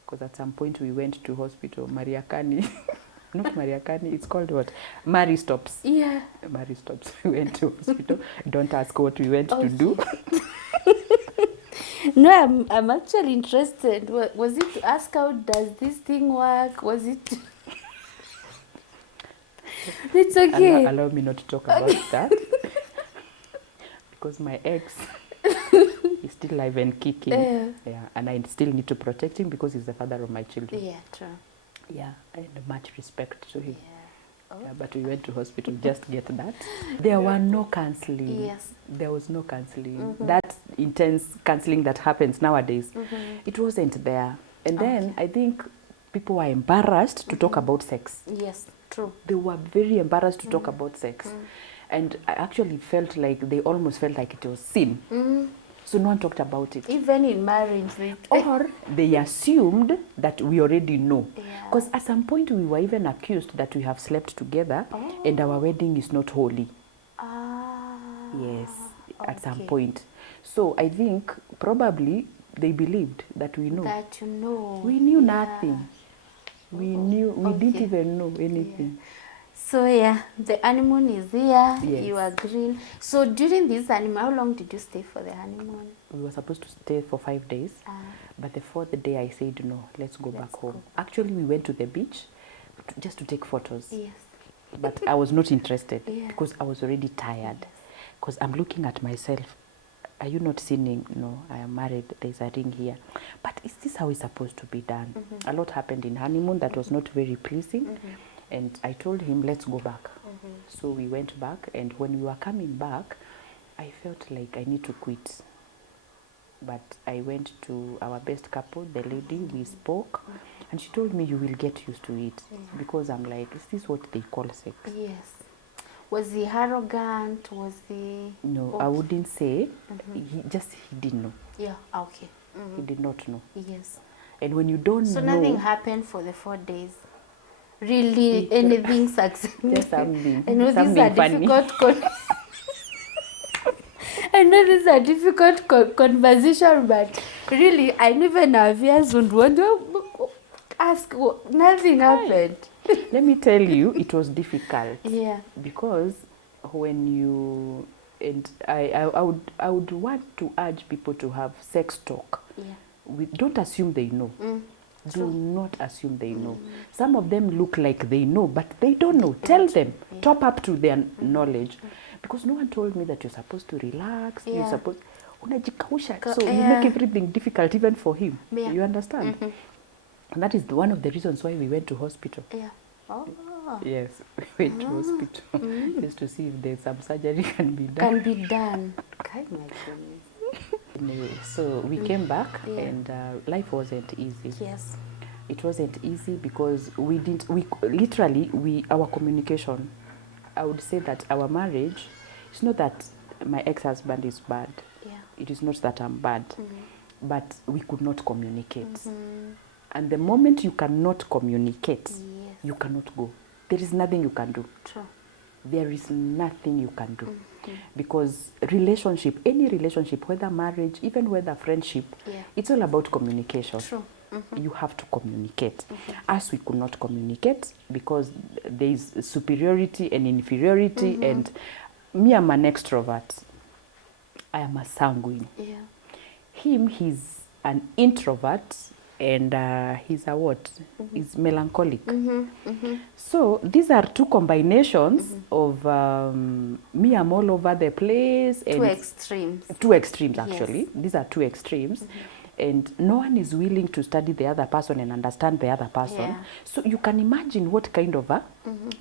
Because at some point we went to hospital, Mariakani. Not Mariakani, it's called what? Mary Stops. Yeah. Mary Stops. We went to hospital. Don't ask what we went to do. No, I'm actually interested. Was it to ask how does this thing work? Was it... It's okay. Allow me not to talk about that. Because my ex is still alive and kicking. Yeah, and I still need to protect him because he's the father of my children. Yeah, true. Yeah, and much respect to him. Yeah. Oh. Yeah, but we went to hospital just to get that. There were no counseling. Yes. There was no counseling. That intense counseling that happens nowadays, it wasn't there. And then I think people were embarrassed to talk about sex. Yes, true. They were very embarrassed to talk about sex. And I actually felt like they almost felt like it was sin. So no one talked about it. Even in marriage. Or they assumed that we already know. Yeah. Because at some point we were even accused that we have slept together and our wedding is not holy. Ah. Yes, at some point. So I think probably they believed that we know. That you know. We knew nothing. We didn't even know anything. So yeah, the honeymoon is here. Yes. You agree. So during this honeymoon, how long did you stay for the honeymoon? We were supposed to stay for 5 days, but the 4th day I said no, let's go back home. Actually, we went to the beach just to take photos. Yes. But I was not interested because Yeah. I was already tired. Because I'm looking at myself. Are you not seeing? No, I am married. There's a ring here. But is this how it's supposed to be done? A lot happened in honeymoon that was not very pleasing. And I told him, let's go back. So we went back. And when we were coming back, I felt like I need to quit. But I went to our best couple, the lady, we spoke. And she told me, you will get used to it. Because I'm like, is this what they call sex? Yes. Was he arrogant? Was he... No, I wouldn't say. He didn't know. Yeah, okay. He did not know. Yes. And when you don't know... So nothing happened for the 4 days? Really, anything successful? Just something. I know something these are funny. difficult... I know this is a difficult conversation, but really, I'm even nervous and want to ask. Nothing happened. Let me tell you, it was difficult. Yeah. Because when you... And I would want to urge people to have sex talk. Yeah. Don't assume they know. Do not assume they know. Some of them look like they know, but they don't know. Tell them. Top up to their knowledge. Because no one told me that you're supposed to relax. You're supposed... Unajikausha. So you make everything difficult even for him. You understand? And that is one of the reasons why we went to hospital. Yeah. Oh. Yes, we went to hospital just to see if there's some surgery can be done. Can be done. Okay, my goodness. Anyway, so we came back Yeah. and life wasn't easy. Yes. It wasn't easy because our communication, I would say that our marriage, it's not that my ex-husband is bad. Yeah. It is not that I'm bad, but we could not communicate. Mm-hmm. And the moment you cannot communicate, Yes. you cannot go. There is nothing you can do. True. There is nothing you can do. Because relationship, any relationship, whether marriage, even whether friendship, Yeah. it's all about communication. True. You have to communicate. As we could not communicate because there is superiority and inferiority, and me, I'm an extrovert. I am a sanguine. Yeah. Him, he's an introvert, and he's a what? He's melancholic. So these are two combinations of me, I'm all over the place. And Two extremes. Two extremes, actually. Yes. These are two extremes. And no one is willing to study the other person and understand the other person. Yeah. So you can imagine what kind of a...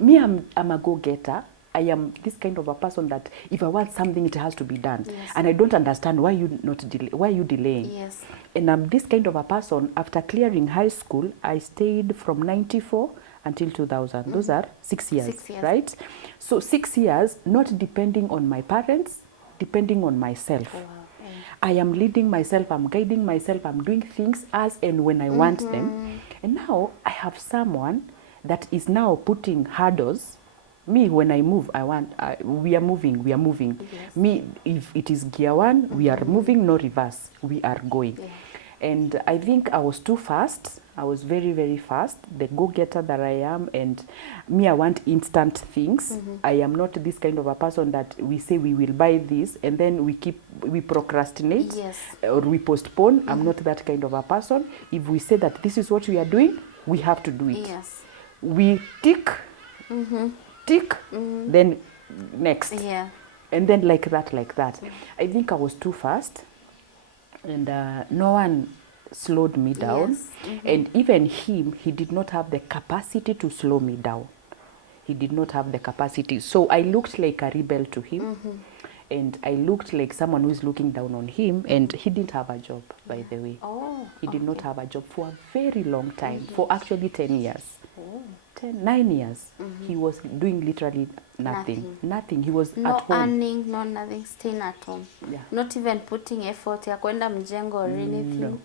Me, I'm a go-getter. I am this kind of a person that if I want something, it has to be done. Yes. And I don't understand why you why you delaying. Yes. And I'm this kind of a person. After clearing high school, I stayed from 94 until 2000. Those are 6 years, 6 years. right? So 6 years, not depending on my parents, depending on myself. Wow. Yeah. I am leading myself, I'm guiding myself, I'm doing things as and when I want them. And now I have someone that is now putting hurdles. Me, when I move, we are moving. Yes. Me, if it is gear one, we are moving, no reverse, we are going. Yeah. And I think I was too fast. I was very, very fast, the go-getter that I am. And me, I want instant things. I am not this kind of a person that we say we will buy this and then we procrastinate. Yes. Or we postpone. I'm not that kind of a person. If we say that this is what we are doing, we have to do it. Yes. We tick, then next. Yeah. And then like that. I think I was too fast. And no one slowed me down. Yes. And even him, he did not have the capacity to slow me down. He did not have the capacity. So I looked like a rebel to him. And I looked like someone who is looking down on him. And he didn't have a job, by the way. Oh. He did not have a job for a very long time, for actually 10 years. 9 years. He was doing literally nothing. He was No at home. earning, no nothing, staying at home. Yeah. Not even putting effort ya kwenda mjengo or anything. No.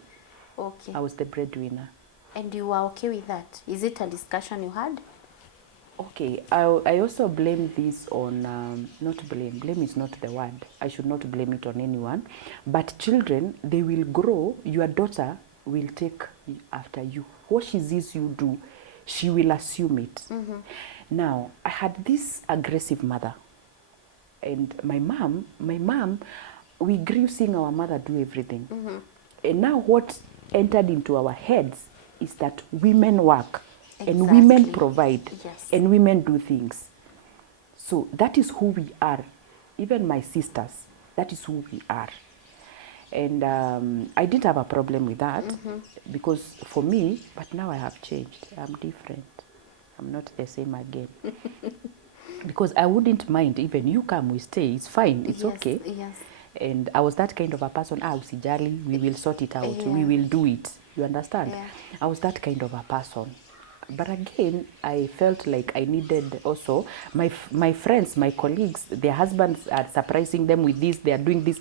Okay. I was the breadwinner. And you were okay with that? Is it a discussion you had? Okay, I also blame this on, not blame is not the word. I should not blame it on anyone. But children, they will grow, your daughter will take after you. What she sees you do, she will assume it. Now, I had this aggressive mother. And my mom, we grew seeing our mother do everything. And now what entered into our heads is that women work. And women provide. Yes. And women do things. So that is who we are. Even my sisters, that is who we are. And I didn't have a problem with that because for me, but now I have changed. I'm different. I'm not the same again. Because I wouldn't mind even you come, we stay, it's fine, it's okay. Yes. And I was that kind of a person, usijali, we will sort it out, Yeah. we will do it. You understand? Yeah. I was that kind of a person. But again, I felt like I needed also, my friends, my colleagues, their husbands are surprising them with this, they are doing this.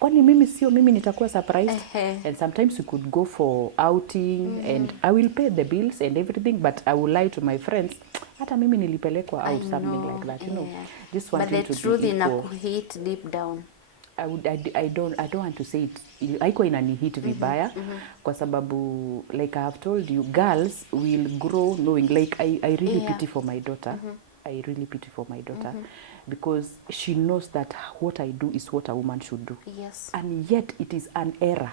Kwani mimi nitakuwa surprised? And sometimes we could go for outing and I will pay the bills and everything, but I will lie to my friends, hata mimi nilipelekwa out, something like that, you know. Just But wanting the to truth be equal. inakuhit deep down. I don't want to say it. Haiko inanihit vibaya kwa sababu like I have told you, girls will grow knowing, like I really pity for my daughter. I really pity for my daughter because she knows that what I do is what a woman should do. Yes. And yet it is an error.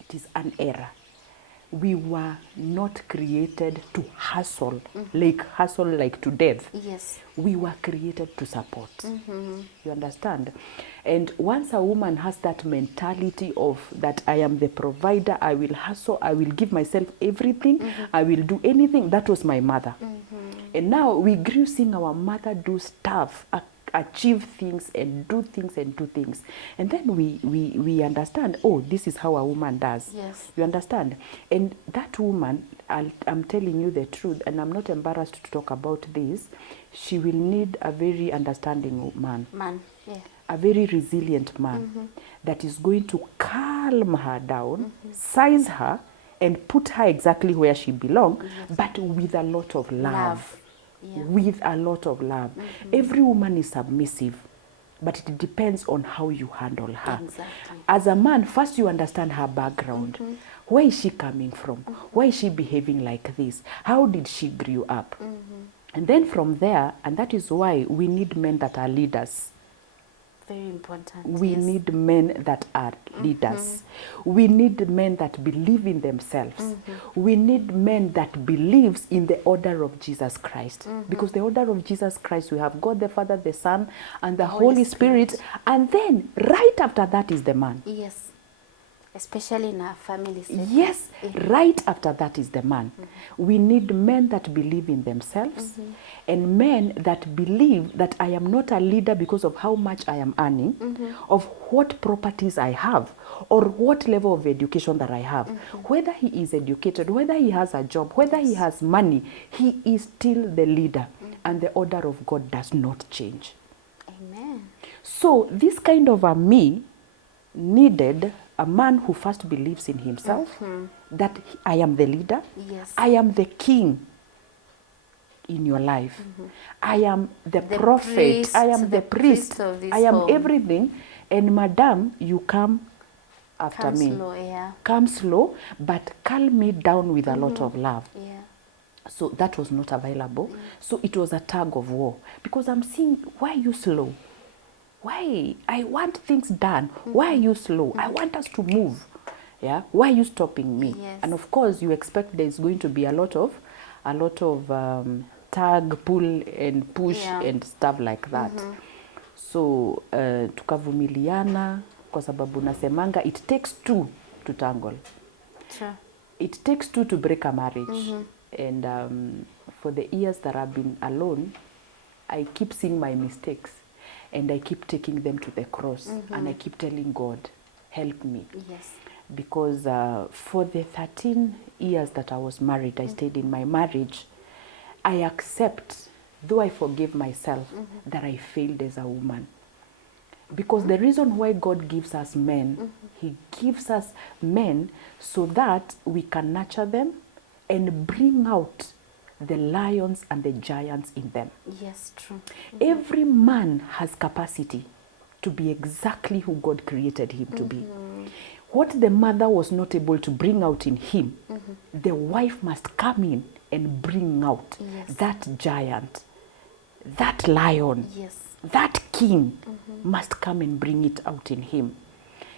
It is an error. We were not created to hustle like to death. Yes. We were created to support. You understand? And once a woman has that mentality of that I am the provider, I will hustle, I will give myself everything, I will do anything. That was my mother. And now we grew seeing our mother do stuff, achieve things and do things and do things. And then we understand, oh, this is how a woman does. Yes. You understand? And that woman, I'm telling you the truth, and I'm not embarrassed to talk about this, she will need a very understanding man. Yeah. A very resilient man that is going to calm her down, size her, and put her exactly where she belongs, but with a lot of love. Yeah. With a lot of love. Every woman is submissive, but it depends on how you handle her. Exactly. As a man, first you understand her background. Where is she coming from? Why is she behaving like this? How did she grow up? And then from there, and that is why we need men that are leaders. Very important. We need men that are leaders. We need men that believe in themselves. We need men that believes in the order of Jesus Christ. Because the order of Jesus Christ, we have God the Father, the Son, and the Holy Spirit. And then right after that is the man. Yes. Especially in our family setting. Yes, right after that is the man. We need men that believe in themselves and men that believe that I am not a leader because of how much I am earning, of what properties I have, or what level of education that I have. Whether he is educated, whether he has a job, whether he has money, he is still the leader. And the order of God does not change. Amen. So this kind of a me needed a man who first believes in himself, that I am the leader, Yes. I am the king in your life, I am the prophet, priest, I am the priest, of this I am home. everything, and madam, you come after Come me. slow, yeah. Come slow, but calm me down with a lot of love. Yeah. So that was not available. So it was a tug of war. Because I'm seeing, why are you slow? Why? I want things done. Why are you slow? I want us to move. Yeah. Why are you stopping me? Yes. And of course, you expect there's going to be a lot of tug, pull, and push and stuff like that. So tukavumiliana kwa sababu nasemanga it takes two to tangle. Sure. It takes two to break a marriage. And for the years that I've been alone, I keep seeing my mistakes. And I keep taking them to the cross. And I keep telling God, help me. Yes. Because for the 13 years that I was married, I stayed in my marriage, I accept, though I forgive myself, that I failed as a woman. Because the reason why God gives us men, he gives us men so that we can nurture them and bring out the lions and the giants in them. Yes, true. Every man has capacity to be exactly who God created him to be. What the mother was not able to bring out in him, the wife must come in and bring out that giant, that lion, that king must come and bring it out in him.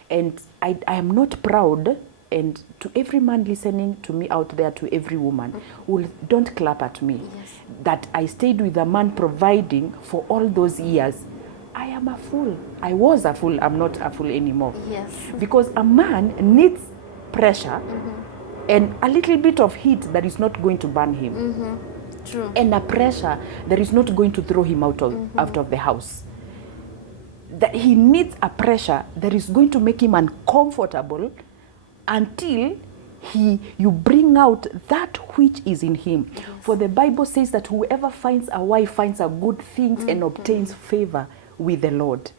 And I am not proud. And to every man listening to me out there, to every woman, don't clap at me. That I stayed with a man providing for all those years. I am a fool. I was a fool. I'm not a fool anymore. Yes. Because a man needs pressure and a little bit of heat that is not going to burn him. True. And a pressure that is not going to throw him out of the house. That he needs a pressure that is going to make him uncomfortable until you bring out that which is in him. For the Bible says that whoever finds a wife finds a good thing and obtains favor with the Lord.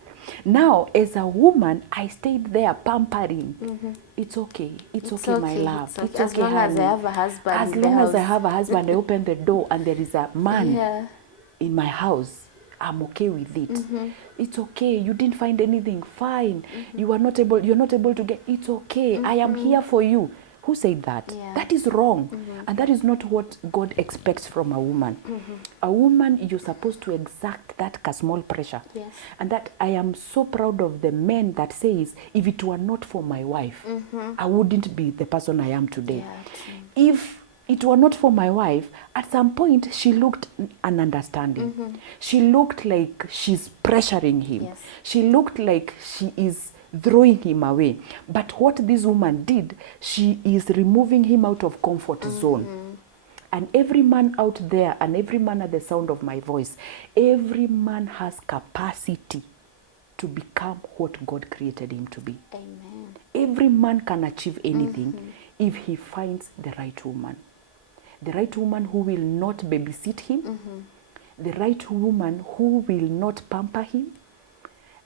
Now, as a woman, I stayed there pampering. It's okay. It's okay, my love. It's okay, as long as I honey. have a husband As in the long as I house. have a husband, I open the door and there is a man in my house. I'm okay with it. It's okay. You didn't find anything. Fine. You're not able to get. It's okay. I am here for you. Who said that? That is wrong. And that is not what God expects from a woman. A woman, you're supposed to exact that small pressure. And that I am so proud of the men that says, if it were not for my wife, I wouldn't be the person I am today. If it were not for my wife, at some point she looked ununderstanding. She looked like she's pressuring him. Yes. She looked like she is throwing him away. But what this woman did, she is removing him out of comfort zone. And every man out there, and every man at the sound of my voice, every man has capacity to become what God created him to be. Amen. Every man can achieve anything if he finds the right woman. The right woman who will not babysit him, the right woman who will not pamper him,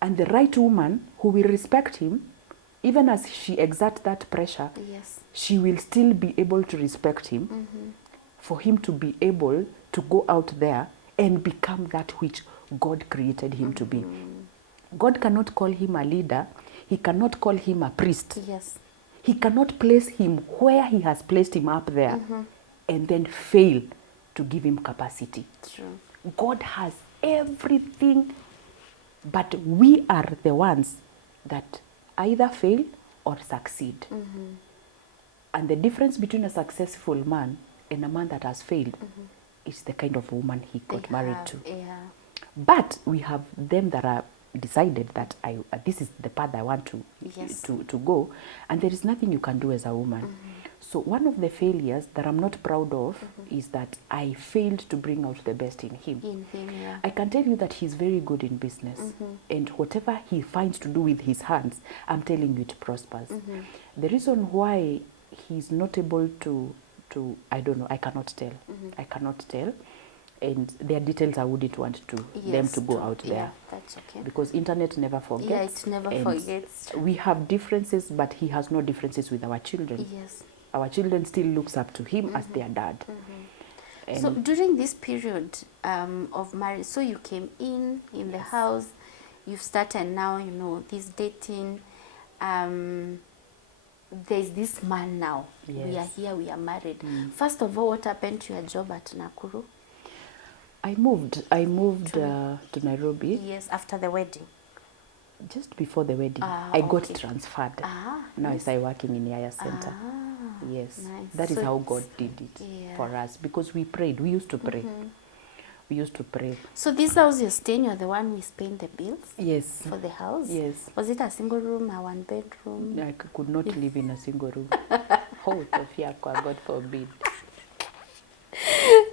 and the right woman who will respect him. Even as she exerts that pressure, Yes. she will still be able to respect him, for him to be able to go out there and become that which God created him to be. God cannot call him a leader. He cannot call him a priest. Yes. He cannot place him where he has placed him up there and then fail to give him capacity. True. God has everything, but we are the ones that either fail or succeed. And the difference between a successful man and a man that has failed is the kind of woman he got married to. Yeah. But we have them that are decided that this is the path I want to Yes. to go, and there is nothing you can do as a woman. So one of the failures that I'm not proud of is that I failed to bring out the best in him. In him, yeah. I can tell you that he's very good in business, and whatever he finds to do with his hands, I'm telling you it prospers. The reason why he's not able to I don't know, I cannot tell. I cannot tell. And there are details I wouldn't want to them to go out there. Yeah, that's okay. Because internet never forgets. Yeah, it never and forgets. We have differences, but he has no differences with our children. Yes. Our children still looks up to him as their dad. And So during this period of marriage, so you came in the house, you've started now, you know, this dating. There's this man now. Yes. We are here, we are married. First of all, what happened to your job at Nakuru? I moved to Nairobi Yes, after the wedding. just before the wedding. Ah, I got okay. transferred. Ah, Now I yes. started working in Yaya Center. Ah, Yes, nice. that is So how it's- God did it yeah. for us, because we prayed. We used to pray. We used to pray. So this house you're staying, you're the one who is paying the bills Yes. for the house? Yes. Was it a single room, a one bedroom? I could not live in a single room. Oh, Tofiakwa, God forbid.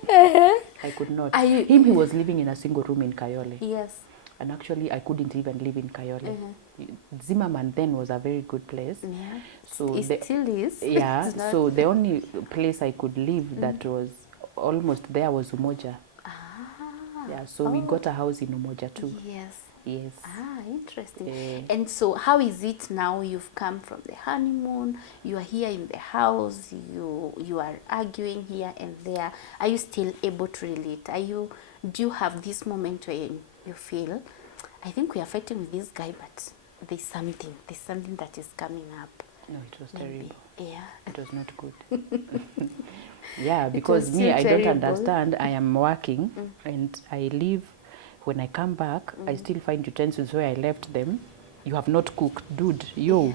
I could not. Are you- Him, he was living in a single room in Kayole. Yes. And actually, I couldn't even live in Kayole. Zimmerman then was a very good place. Yeah. So It the- still is. Yeah, It's not- so the only place I could live that was almost there was Umoja. Ah. Yeah, so we got a house in Umoja too. Yes. Yes. Ah, interesting. Eh. And so how is it now? You've come from the honeymoon, you are here in the house, you are arguing here and there. Are you still able to relate? Do you have this moment where you feel, I think we are fighting with this guy, but there's something that is coming up? No, it was Maybe. terrible. Yeah. It was not good. Yeah, because was me, still I don't terrible. understand. I am working and I leave. When I come back, I still find utensils where I left them. You have not cooked, dude. Yo,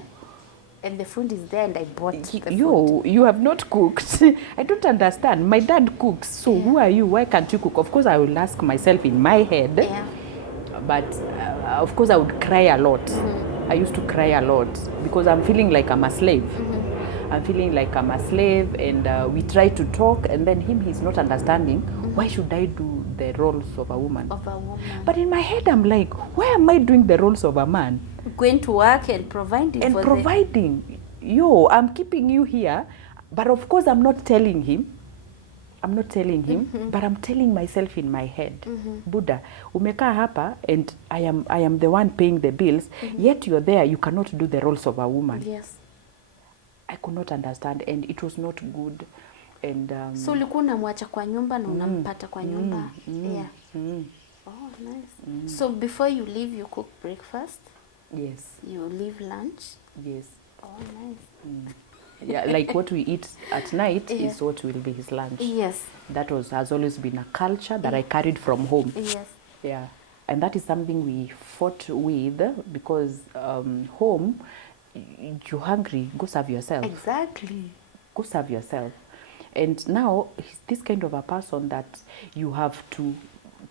And the food is there and I bought the food. yo, you have not cooked. I don't understand. My dad cooks, so who are you? Why can't you cook? Of course, I will ask myself in my head. Yeah. But of course, I would cry a lot. I used to cry a lot because I'm feeling like I'm a slave. I'm feeling like I'm a slave, and we try to talk, and then he's not understanding. Why should I do the roles of a woman? Of a woman. But in my head, I'm like, why am I doing the roles of a man? Going to work and providing And for providing. Yo, I'm keeping you here, but of course, I'm not telling him. But I'm telling myself in my head, Buddha, umekaa hapa and I am the one paying the bills, yet you're there, you cannot do the roles of a woman. Yes. I could not understand, and it was not good. And So ulikuwa unamwacha kwa nyumba na unampata kwa nyumba. Yeah. Oh, nice. So before you leave, you cook breakfast, yes, you leave lunch. yes. Oh, nice. Yeah, like what we eat at night Yeah. is what will be his lunch. Yes. That has always been a culture that I carried from home. Yes. Yeah, and that is something we fought with, because home, you're hungry, go serve yourself. Exactly. Go serve yourself. And now he's this kind of a person that you have to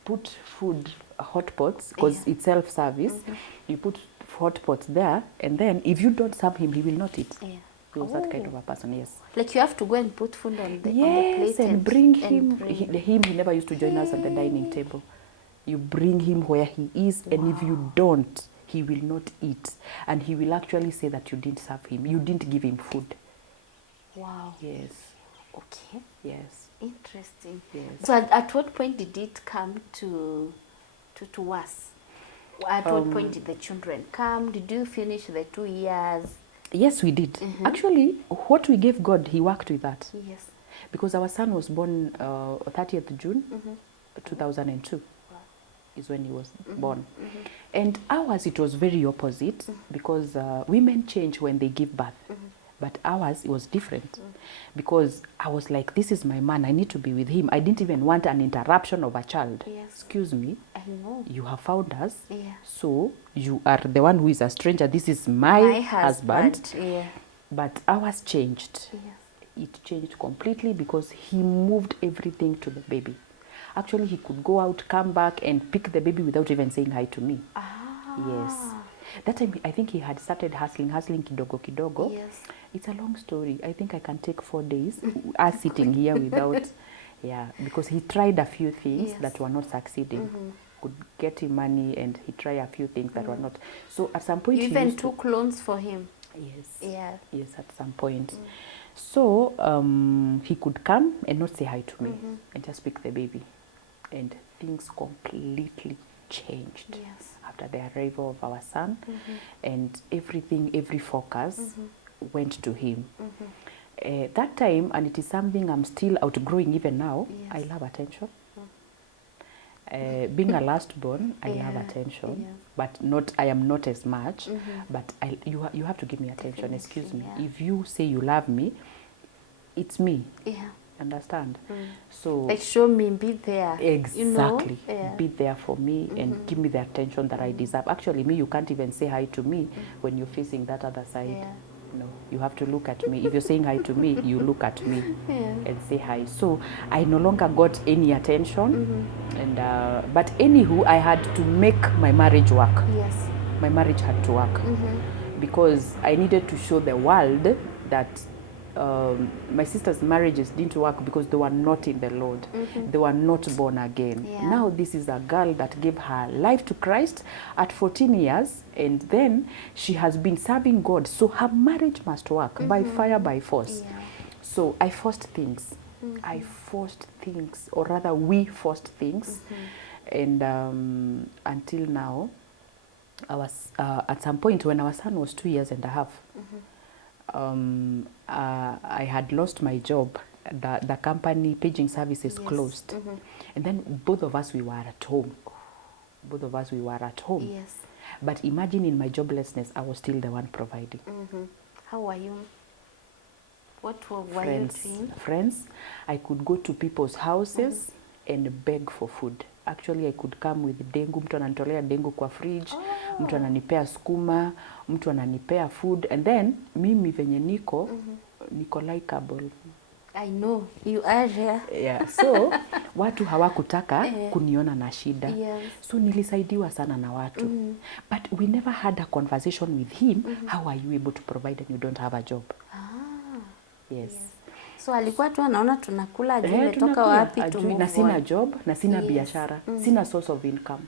put food hot pots, because Yeah. it's self-service. You put hot pots there, and then if you don't serve him, he will not eat. Yeah. He was that kind of a person. Yes. Like you have to go and put food on the Yes, plate and bring him. and bring. He never used to join us at the dining table. You bring him where he is, and if you don't, he will not eat, and he will actually say that you didn't serve him, you didn't give him food. Wow. Yes. Okay. Yes. Interesting. Yes. So at what point did it come to us? At what point did the children come? Did you finish the 2 years? Yes, we did. Actually, what we gave God, he worked with that. Yes. Because our son was born 30th June 2002 is when he was born. And ours, it was very opposite, because women change when they give birth. But ours, it was different, because I was like, this is my man, I need to be with him. I didn't even want an interruption of a child. Yes. Excuse me, I know. you have found us, Yeah. so you are the one who is a stranger. This is my husband. Yeah. But ours changed. Yes. It changed completely, because he moved everything to the baby. Actually, he could go out, come back, and pick the baby without even saying hi to me. Yes. That time, I think he had started hustling kidogo kidogo. Yes. It's a long story. I think I can take 4 days, us sitting here without, yeah, because he tried a few things that were not succeeding. Could get him money, and he tried a few things that were not. So at some point, You he even used took loans for him. Yes. Yeah. Yes, at some point. So he could come and not say hi to me, and just pick the baby. And things completely changed after the arrival of our son. And everything, every focus went to him. That time, and it is something I'm still outgrowing even now, I love attention. Being a last born, I love attention, but not. I am not as much. But you have to give me attention. Definitely, Excuse me. yeah. If you say you love me, it's me. Yeah. Understand? So Like show me, be there. exactly, You know? Yeah. be there for me and give me the attention that I deserve. Actually, me, you can't even say hi to me when you're facing that other side. Yeah. No, you have to look at me. If you're saying hi to me, you look at me and say hi. So I no longer got any attention. And but anywho, I had to make my marriage work. Yes. My marriage had to work because I needed to show the world that my sister's marriages didn't work because they were not in the Lord. They were not born again. Yeah. Now this is a girl that gave her life to Christ at 14 years, and then she has been serving God. So her marriage must work by fire, by force. Yeah. So I forced things. I forced things, or rather we forced things. And until now, I was, at some point when our son was 2 years and a half, I had lost my job. The company paging services closed. And then both of us, we were at home. Both of us, we were at home. Yes. But imagine in my joblessness, I was still the one providing. How were you? What were Friends, you doing? friends, I could go to people's houses and beg for food. Actually, I could come with dengu, mtu ananitolea dengu kwa fridge, mtu ananipea skuma, mtu ananipea food, and then mimi venye niko likable. I know you are here. Yeah, so watu hawakutaka kuniona na shida. Yes. So nilisaidiwa sana na watu. But we never had a conversation with him. How are you able to provide and you don't have a job? Yes. So alikuwa tu anaona tunakula ajui imetoka tunakula, wapi ajui, to na move sina on. job, na sina biashara, sina source of income.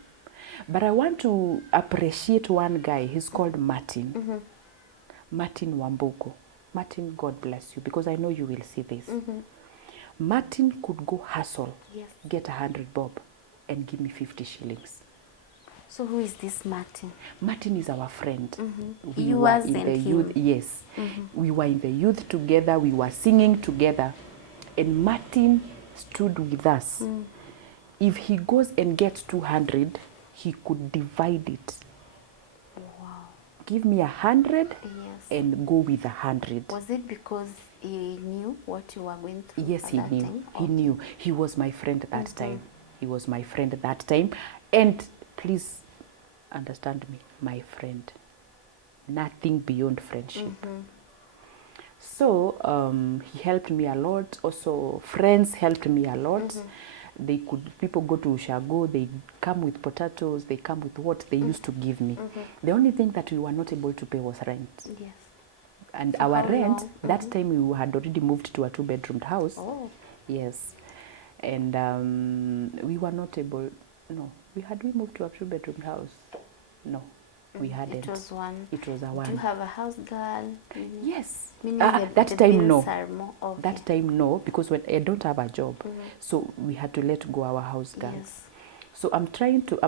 But I want to appreciate one guy. He's called Martin. Martin Wambuko. Martin, God bless you, because I know you will see this. Martin could go hustle, get 100 bob, and give me 50 shillings. So who is this Martin? Martin is our friend. We You were was in and the him. youth. Yes, we were in the youth together. We were singing together, and Martin stood with us. If he goes and gets 200, he could divide it. Wow. Give me 100 Yes. and go with 100. Was it because he knew what you were going through? Yes, at he that knew. time? He knew. He was my friend that time. He was my friend that time. And please understand me, my friend. Nothing beyond friendship. So he helped me a lot. Also, friends helped me a lot. People go to Ushago, they come with potatoes, they come with what they used to give me. The only thing that we were not able to pay was rent. Yes. And For our how rent, long? that time we had already moved to a 2-bedroom house. Oh. Yes. And we were not able, no, we moved to a 2-bedroom house? No, we hadn't. It was one. It was a one. Do you have a house girl? Yes. Meaning That the time, bills no. are more, okay. That time, no, because when I don't have a job, so we had to let go our house girl. Yes. So I'm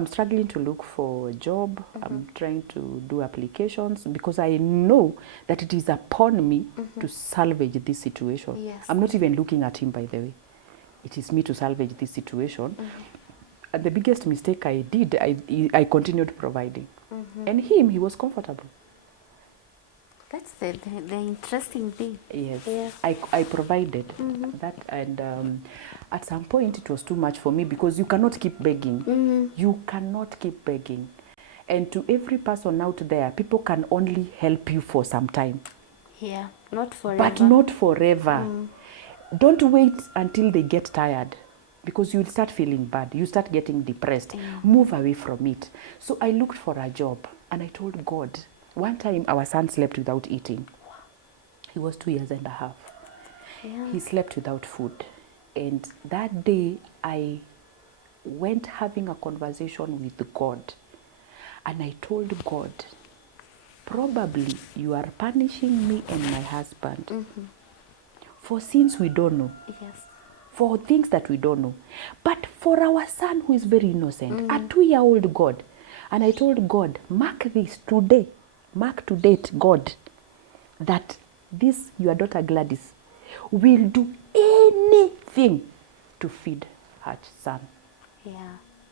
struggling to look for a job. I'm trying to do applications because I know that it is upon me to salvage this situation. Yes. I'm not even looking at him, by the way. It is me to salvage this situation. And the biggest mistake I did, I continued providing. And he was comfortable. That's the interesting thing. Yes, Yes. I provided that, and at some point it was too much for me because you cannot keep begging. You cannot keep begging. And to every person out there, people can only help you for some time. Yeah, not forever. But not forever. Don't wait until they get tired because you'll start feeling bad. You start getting depressed. Move away from it. So I looked for a job and I told God, one time our son slept without eating. He was 2 years and a half. Yeah. He slept without food. And that day I went having a conversation with God. And I told God, probably you are punishing me and my husband for sins we don't know. Yes. For things that we don't know. But for our son who is very innocent, a 2-year-old God. And I told God, mark this today. Mark to date, God, that this, your daughter Gladys, will do anything to feed her son. Yeah.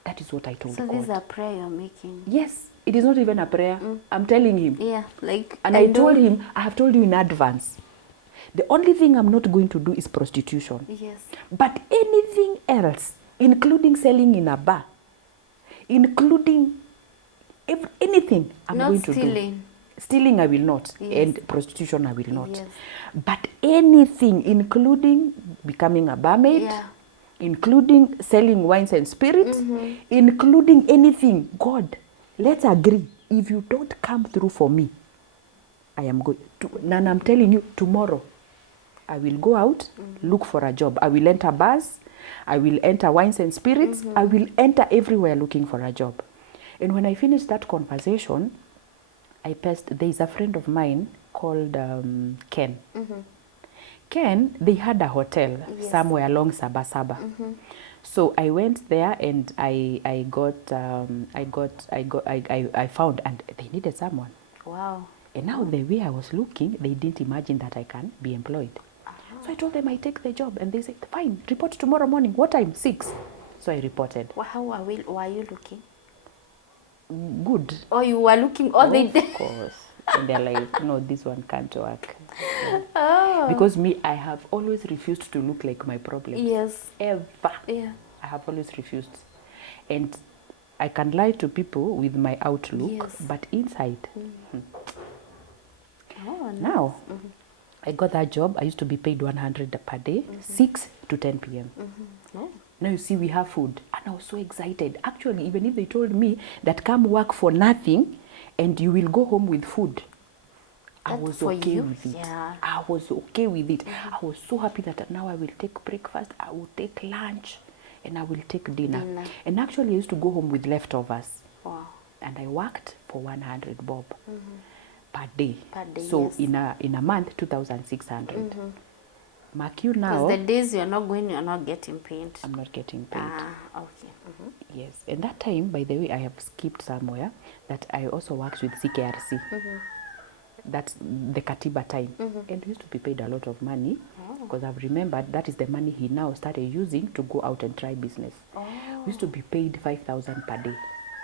That is what I told So God. this is a prayer you're making. Yes, it is not even a prayer. I'm telling him. Yeah, like. And I told him, I have told you in advance, the only thing I'm not going to do is prostitution. Yes. But anything else, including selling in a bar, including anything, I'm Not going to stealing. do. Stealing I will not, Yes. and prostitution I will not. Yes. But anything, including becoming a barmaid, Yeah. including selling wines and spirits, including anything, God, let's agree. If you don't come through for me, I am going to, and I'm telling you, tomorrow, I will go out, look for a job. I will enter bars, I will enter wines and spirits, I will enter everywhere looking for a job. And when I finished that conversation, there is a friend of mine called Ken. Ken, they had a hotel somewhere along Sabasaba. So I went there and I found, and they needed someone. Wow. And now the way I was looking, they didn't imagine that I can be employed. So I told them I take the job, and they said, fine, report tomorrow morning. What time? 6. So I reported. Well, how were you looking? Good. Oh, you were looking all the day? Of course. And they're like, no, this one can't work. Yeah. Oh. Because me, I have always refused to look like my problems. Yes. Ever. Yeah. I have always refused. And I can lie to people with my outlook, Yes. but inside. Oh, nice. Now, I got that job. I used to be paid 100 per day, 6 to 10 p.m. Oh. Now you see we have food. And I was so excited. Actually, even if they told me that come work for nothing and you will go home with food, I That's was for okay you? with it. Yeah. I was okay with it. I was so happy that now I will take breakfast, I will take lunch, and I will take dinner. And actually I used to go home with leftovers. Wow. And I worked for 100 bob per day. Per day, So yes. in a month, 2,600. Mark you now, Because the days you're not going, you're not getting paid. I'm not getting paid. Ah, okay. Yes, and that time, by the way, I have skipped somewhere that I also worked with CKRC. That's the Katiba time. And we used to be paid a lot of money because I've remembered that is the money he now started using to go out and try business. We used to be paid 5,000 per day.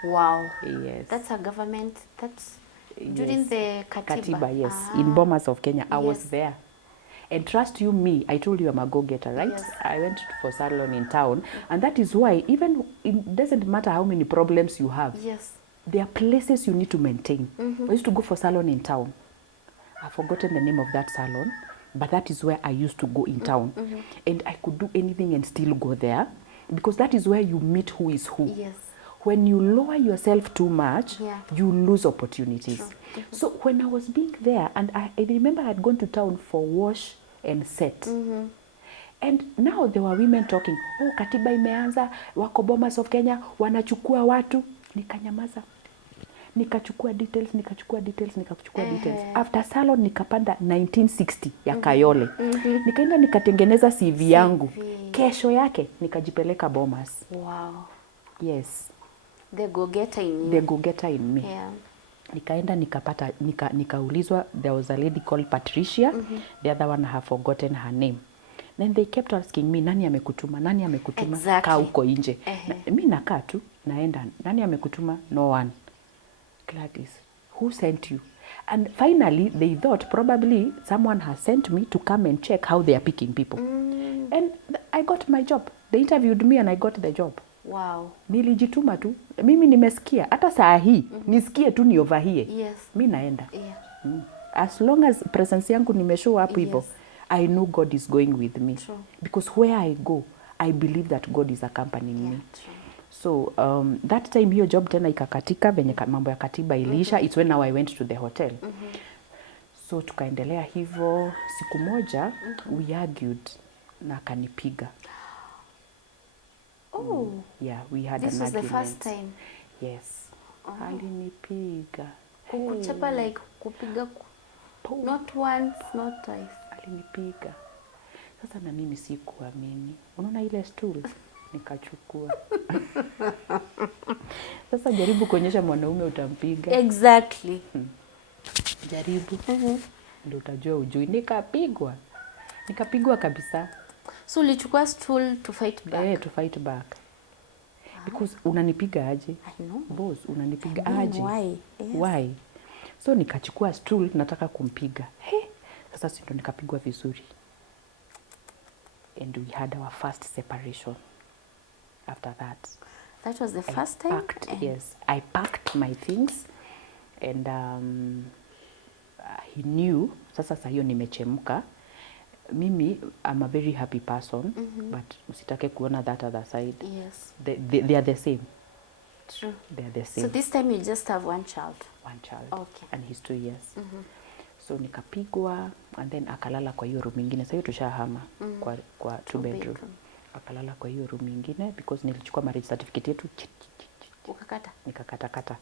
Wow. Yes. That's a government, that's during the Katiba. Katiba, yes. In Bomas of Kenya. I was Yes. there. And trust you me, I told you I'm a go-getter, right? Yes. I went for salon in town. And that is why, even it doesn't matter how many problems you have, Yes. there are places you need to maintain. I used to go for salon in town. I've forgotten the name of that salon. but that is where I used to go in town. And I could do anything and still go there, because that is where you meet who is who. Yes. When you lower yourself too much, Yeah. you lose opportunities. True. So when I was being there, and I remember I had gone to town for wash and set. And now there were women talking, oh, katiba imeanza, wako Bomas of Kenya, wanachukua watu. Nikanyamaza. Nikachukua details. After salon nikapanda 1960 ya Kayole. Nikaenda nikatengeneza CV yangu. Kesho yake nikajipeleka Bomas. Wow. Yes. The go-getter in you. The go-getter in me. Yeah. Nikaenda nikapata, nikaulizwa, there was a lady called Patricia. The other one I have forgotten her name. Then they kept asking me, nani amekutuma? Exactly. Kaa uko nje. Mimi nakaa tu, naenda. Nani amekutuma? No one. Gladys, who sent you? And finally, they thought probably someone has sent me to come and check how they are picking people. And I got my job. They interviewed me and I got the job. Wow. Nilijituma tu. Mimi nimesikia. Hata saa hii, nisikie tu ni over here. Yes. Mimi naenda. Yeah. As long as presence yangu nimeshow up hivyo, Yes. I know God is going with me. True. Because where I go, I believe that God is accompanying me. True. So that time hiyo job tena ikakatika, venye mambo ya katiba iliisha. It's when now I went to the hotel. So tukaendelea hivyo. Siku moja we argued na akanipiga. Oh. Yeah, we had This an was argument. the first time. Yes. Alinipiga. Kukuchapa like kupiga not once, not twice. Alinipiga. Sasa na mimi sikuamini. Unaona ile stool? Nikachukua. Sasa jaribu kuonyesha mwanaume utampiga. Exactly. Jaribu. Ndio utajua ujui. Nikapigwa kabisa. So ulichukua stool to fight back? To fight back. Because unanipiga aje? I know. Boss, unanipiga I mean, aje? why? Yes. Why? So nikachukua stool, nataka kumpiga. Sasa si ndo nikapigwa vizuri. And we had our first separation after that. That was the first time? Yes. I packed my things and he knew, sasa saa hiyo nimechemka. Mimi, I'm a very happy person, but usitake kuona that other side. Yes. They are the same. True. They are the same. So this time you just have one child? One child. Okay. And he's 2 years. So nikapigwa and then akalala kwa hiyo room ingine. Sasa hiyo tushahama kwa two bedroom. Akalala kwa hiyo room ingine because nilichukua marriage certificate yetu. Ukakata? Nikakata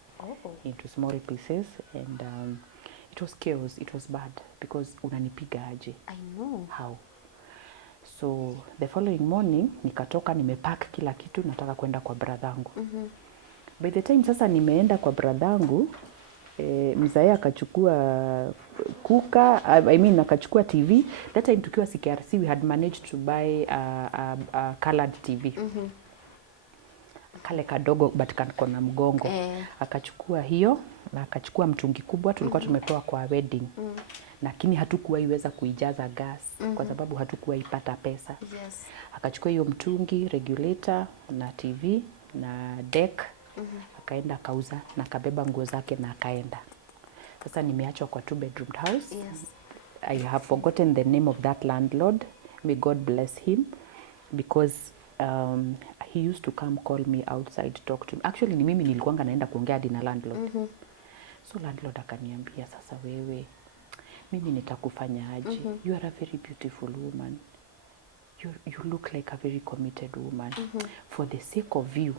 into small pieces and it was chaos. It was bad because unanipiga aje. I know. How? So the following morning nikatoka, nimepack kila kitu, nataka kwenda kwa bradhangu. By the time sasa nimeenda kwa bradhangu, mzae akachukua kuka, akachukua TV. That time tukiwa CKRC we had managed to buy a colored TV. Kale kadogo but kana mgongo. Akachukua hiyo na akachukua mtungi kubwa tulikuwa tumepewa kwa wedding. Lakini hatukuwa iweza kuijaza gas kwa sababu hatukuwa ipata pesa. Yes. Akachukua hiyo mtungi, regulator na TV na deck. Akaenda akauza na akabeba nguo zake na akaenda. Sasa nimeachwa kwa 2 bedroom house. Yes. I have forgotten the name of that landlord. May God bless him because he used to come call me outside, talk to me. Actually ni mimi nilikuwanga naenda kuongea hadi na landlord. So landlord akaniambia, sasa wewe mimi nitakufanya aje? You are a very beautiful woman. You look like a very committed woman. For the sake of you,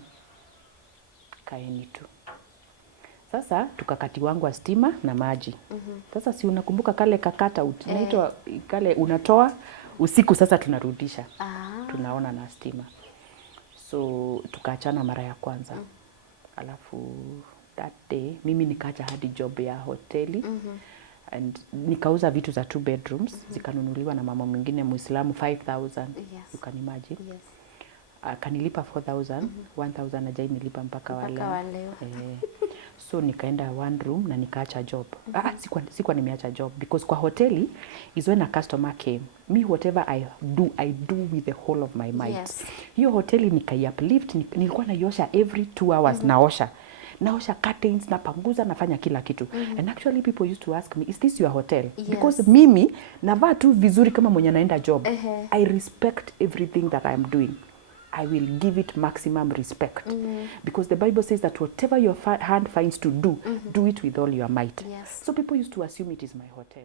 kaeni tu. Sasa tukakati wangu wa stima na maji. Sasa si unakumbuka kale kakata unaitwa kale unatoa usiku, sasa tunarudisha. Tunaona na stima. So tukaachana mara ya kwanza. Alafu that day mimi nikaacha hadi job ya hoteli. And nikauza vitu za 2 bedrooms zikanunuliwa na mama mwingine Muislamu 5,000. Yes. You can imagine. Yes. Kanilipa 4,000, 1,000 ajai nilipa mpaka wale. So nikaenda 1 room na nikaacha job. Sikuwa nimeacha job because kwa hoteli is when a customer came. Me whatever I do with the whole of my might. Yes. Hiyo hoteli nikai uplift, nilikuwa naiosha every 2 hours naosha. naosha curtains, napanguza, nafanya kila kitu. And actually people used to ask me, is this your hotel? Yes. Because mimi navaa tu vizuri kama mwenye naenda job. I respect everything that I am doing. I will give it maximum respect. Because the Bible says that whatever your hand finds to do, do it with all your might. Yes. So people used to assume it is my hotel.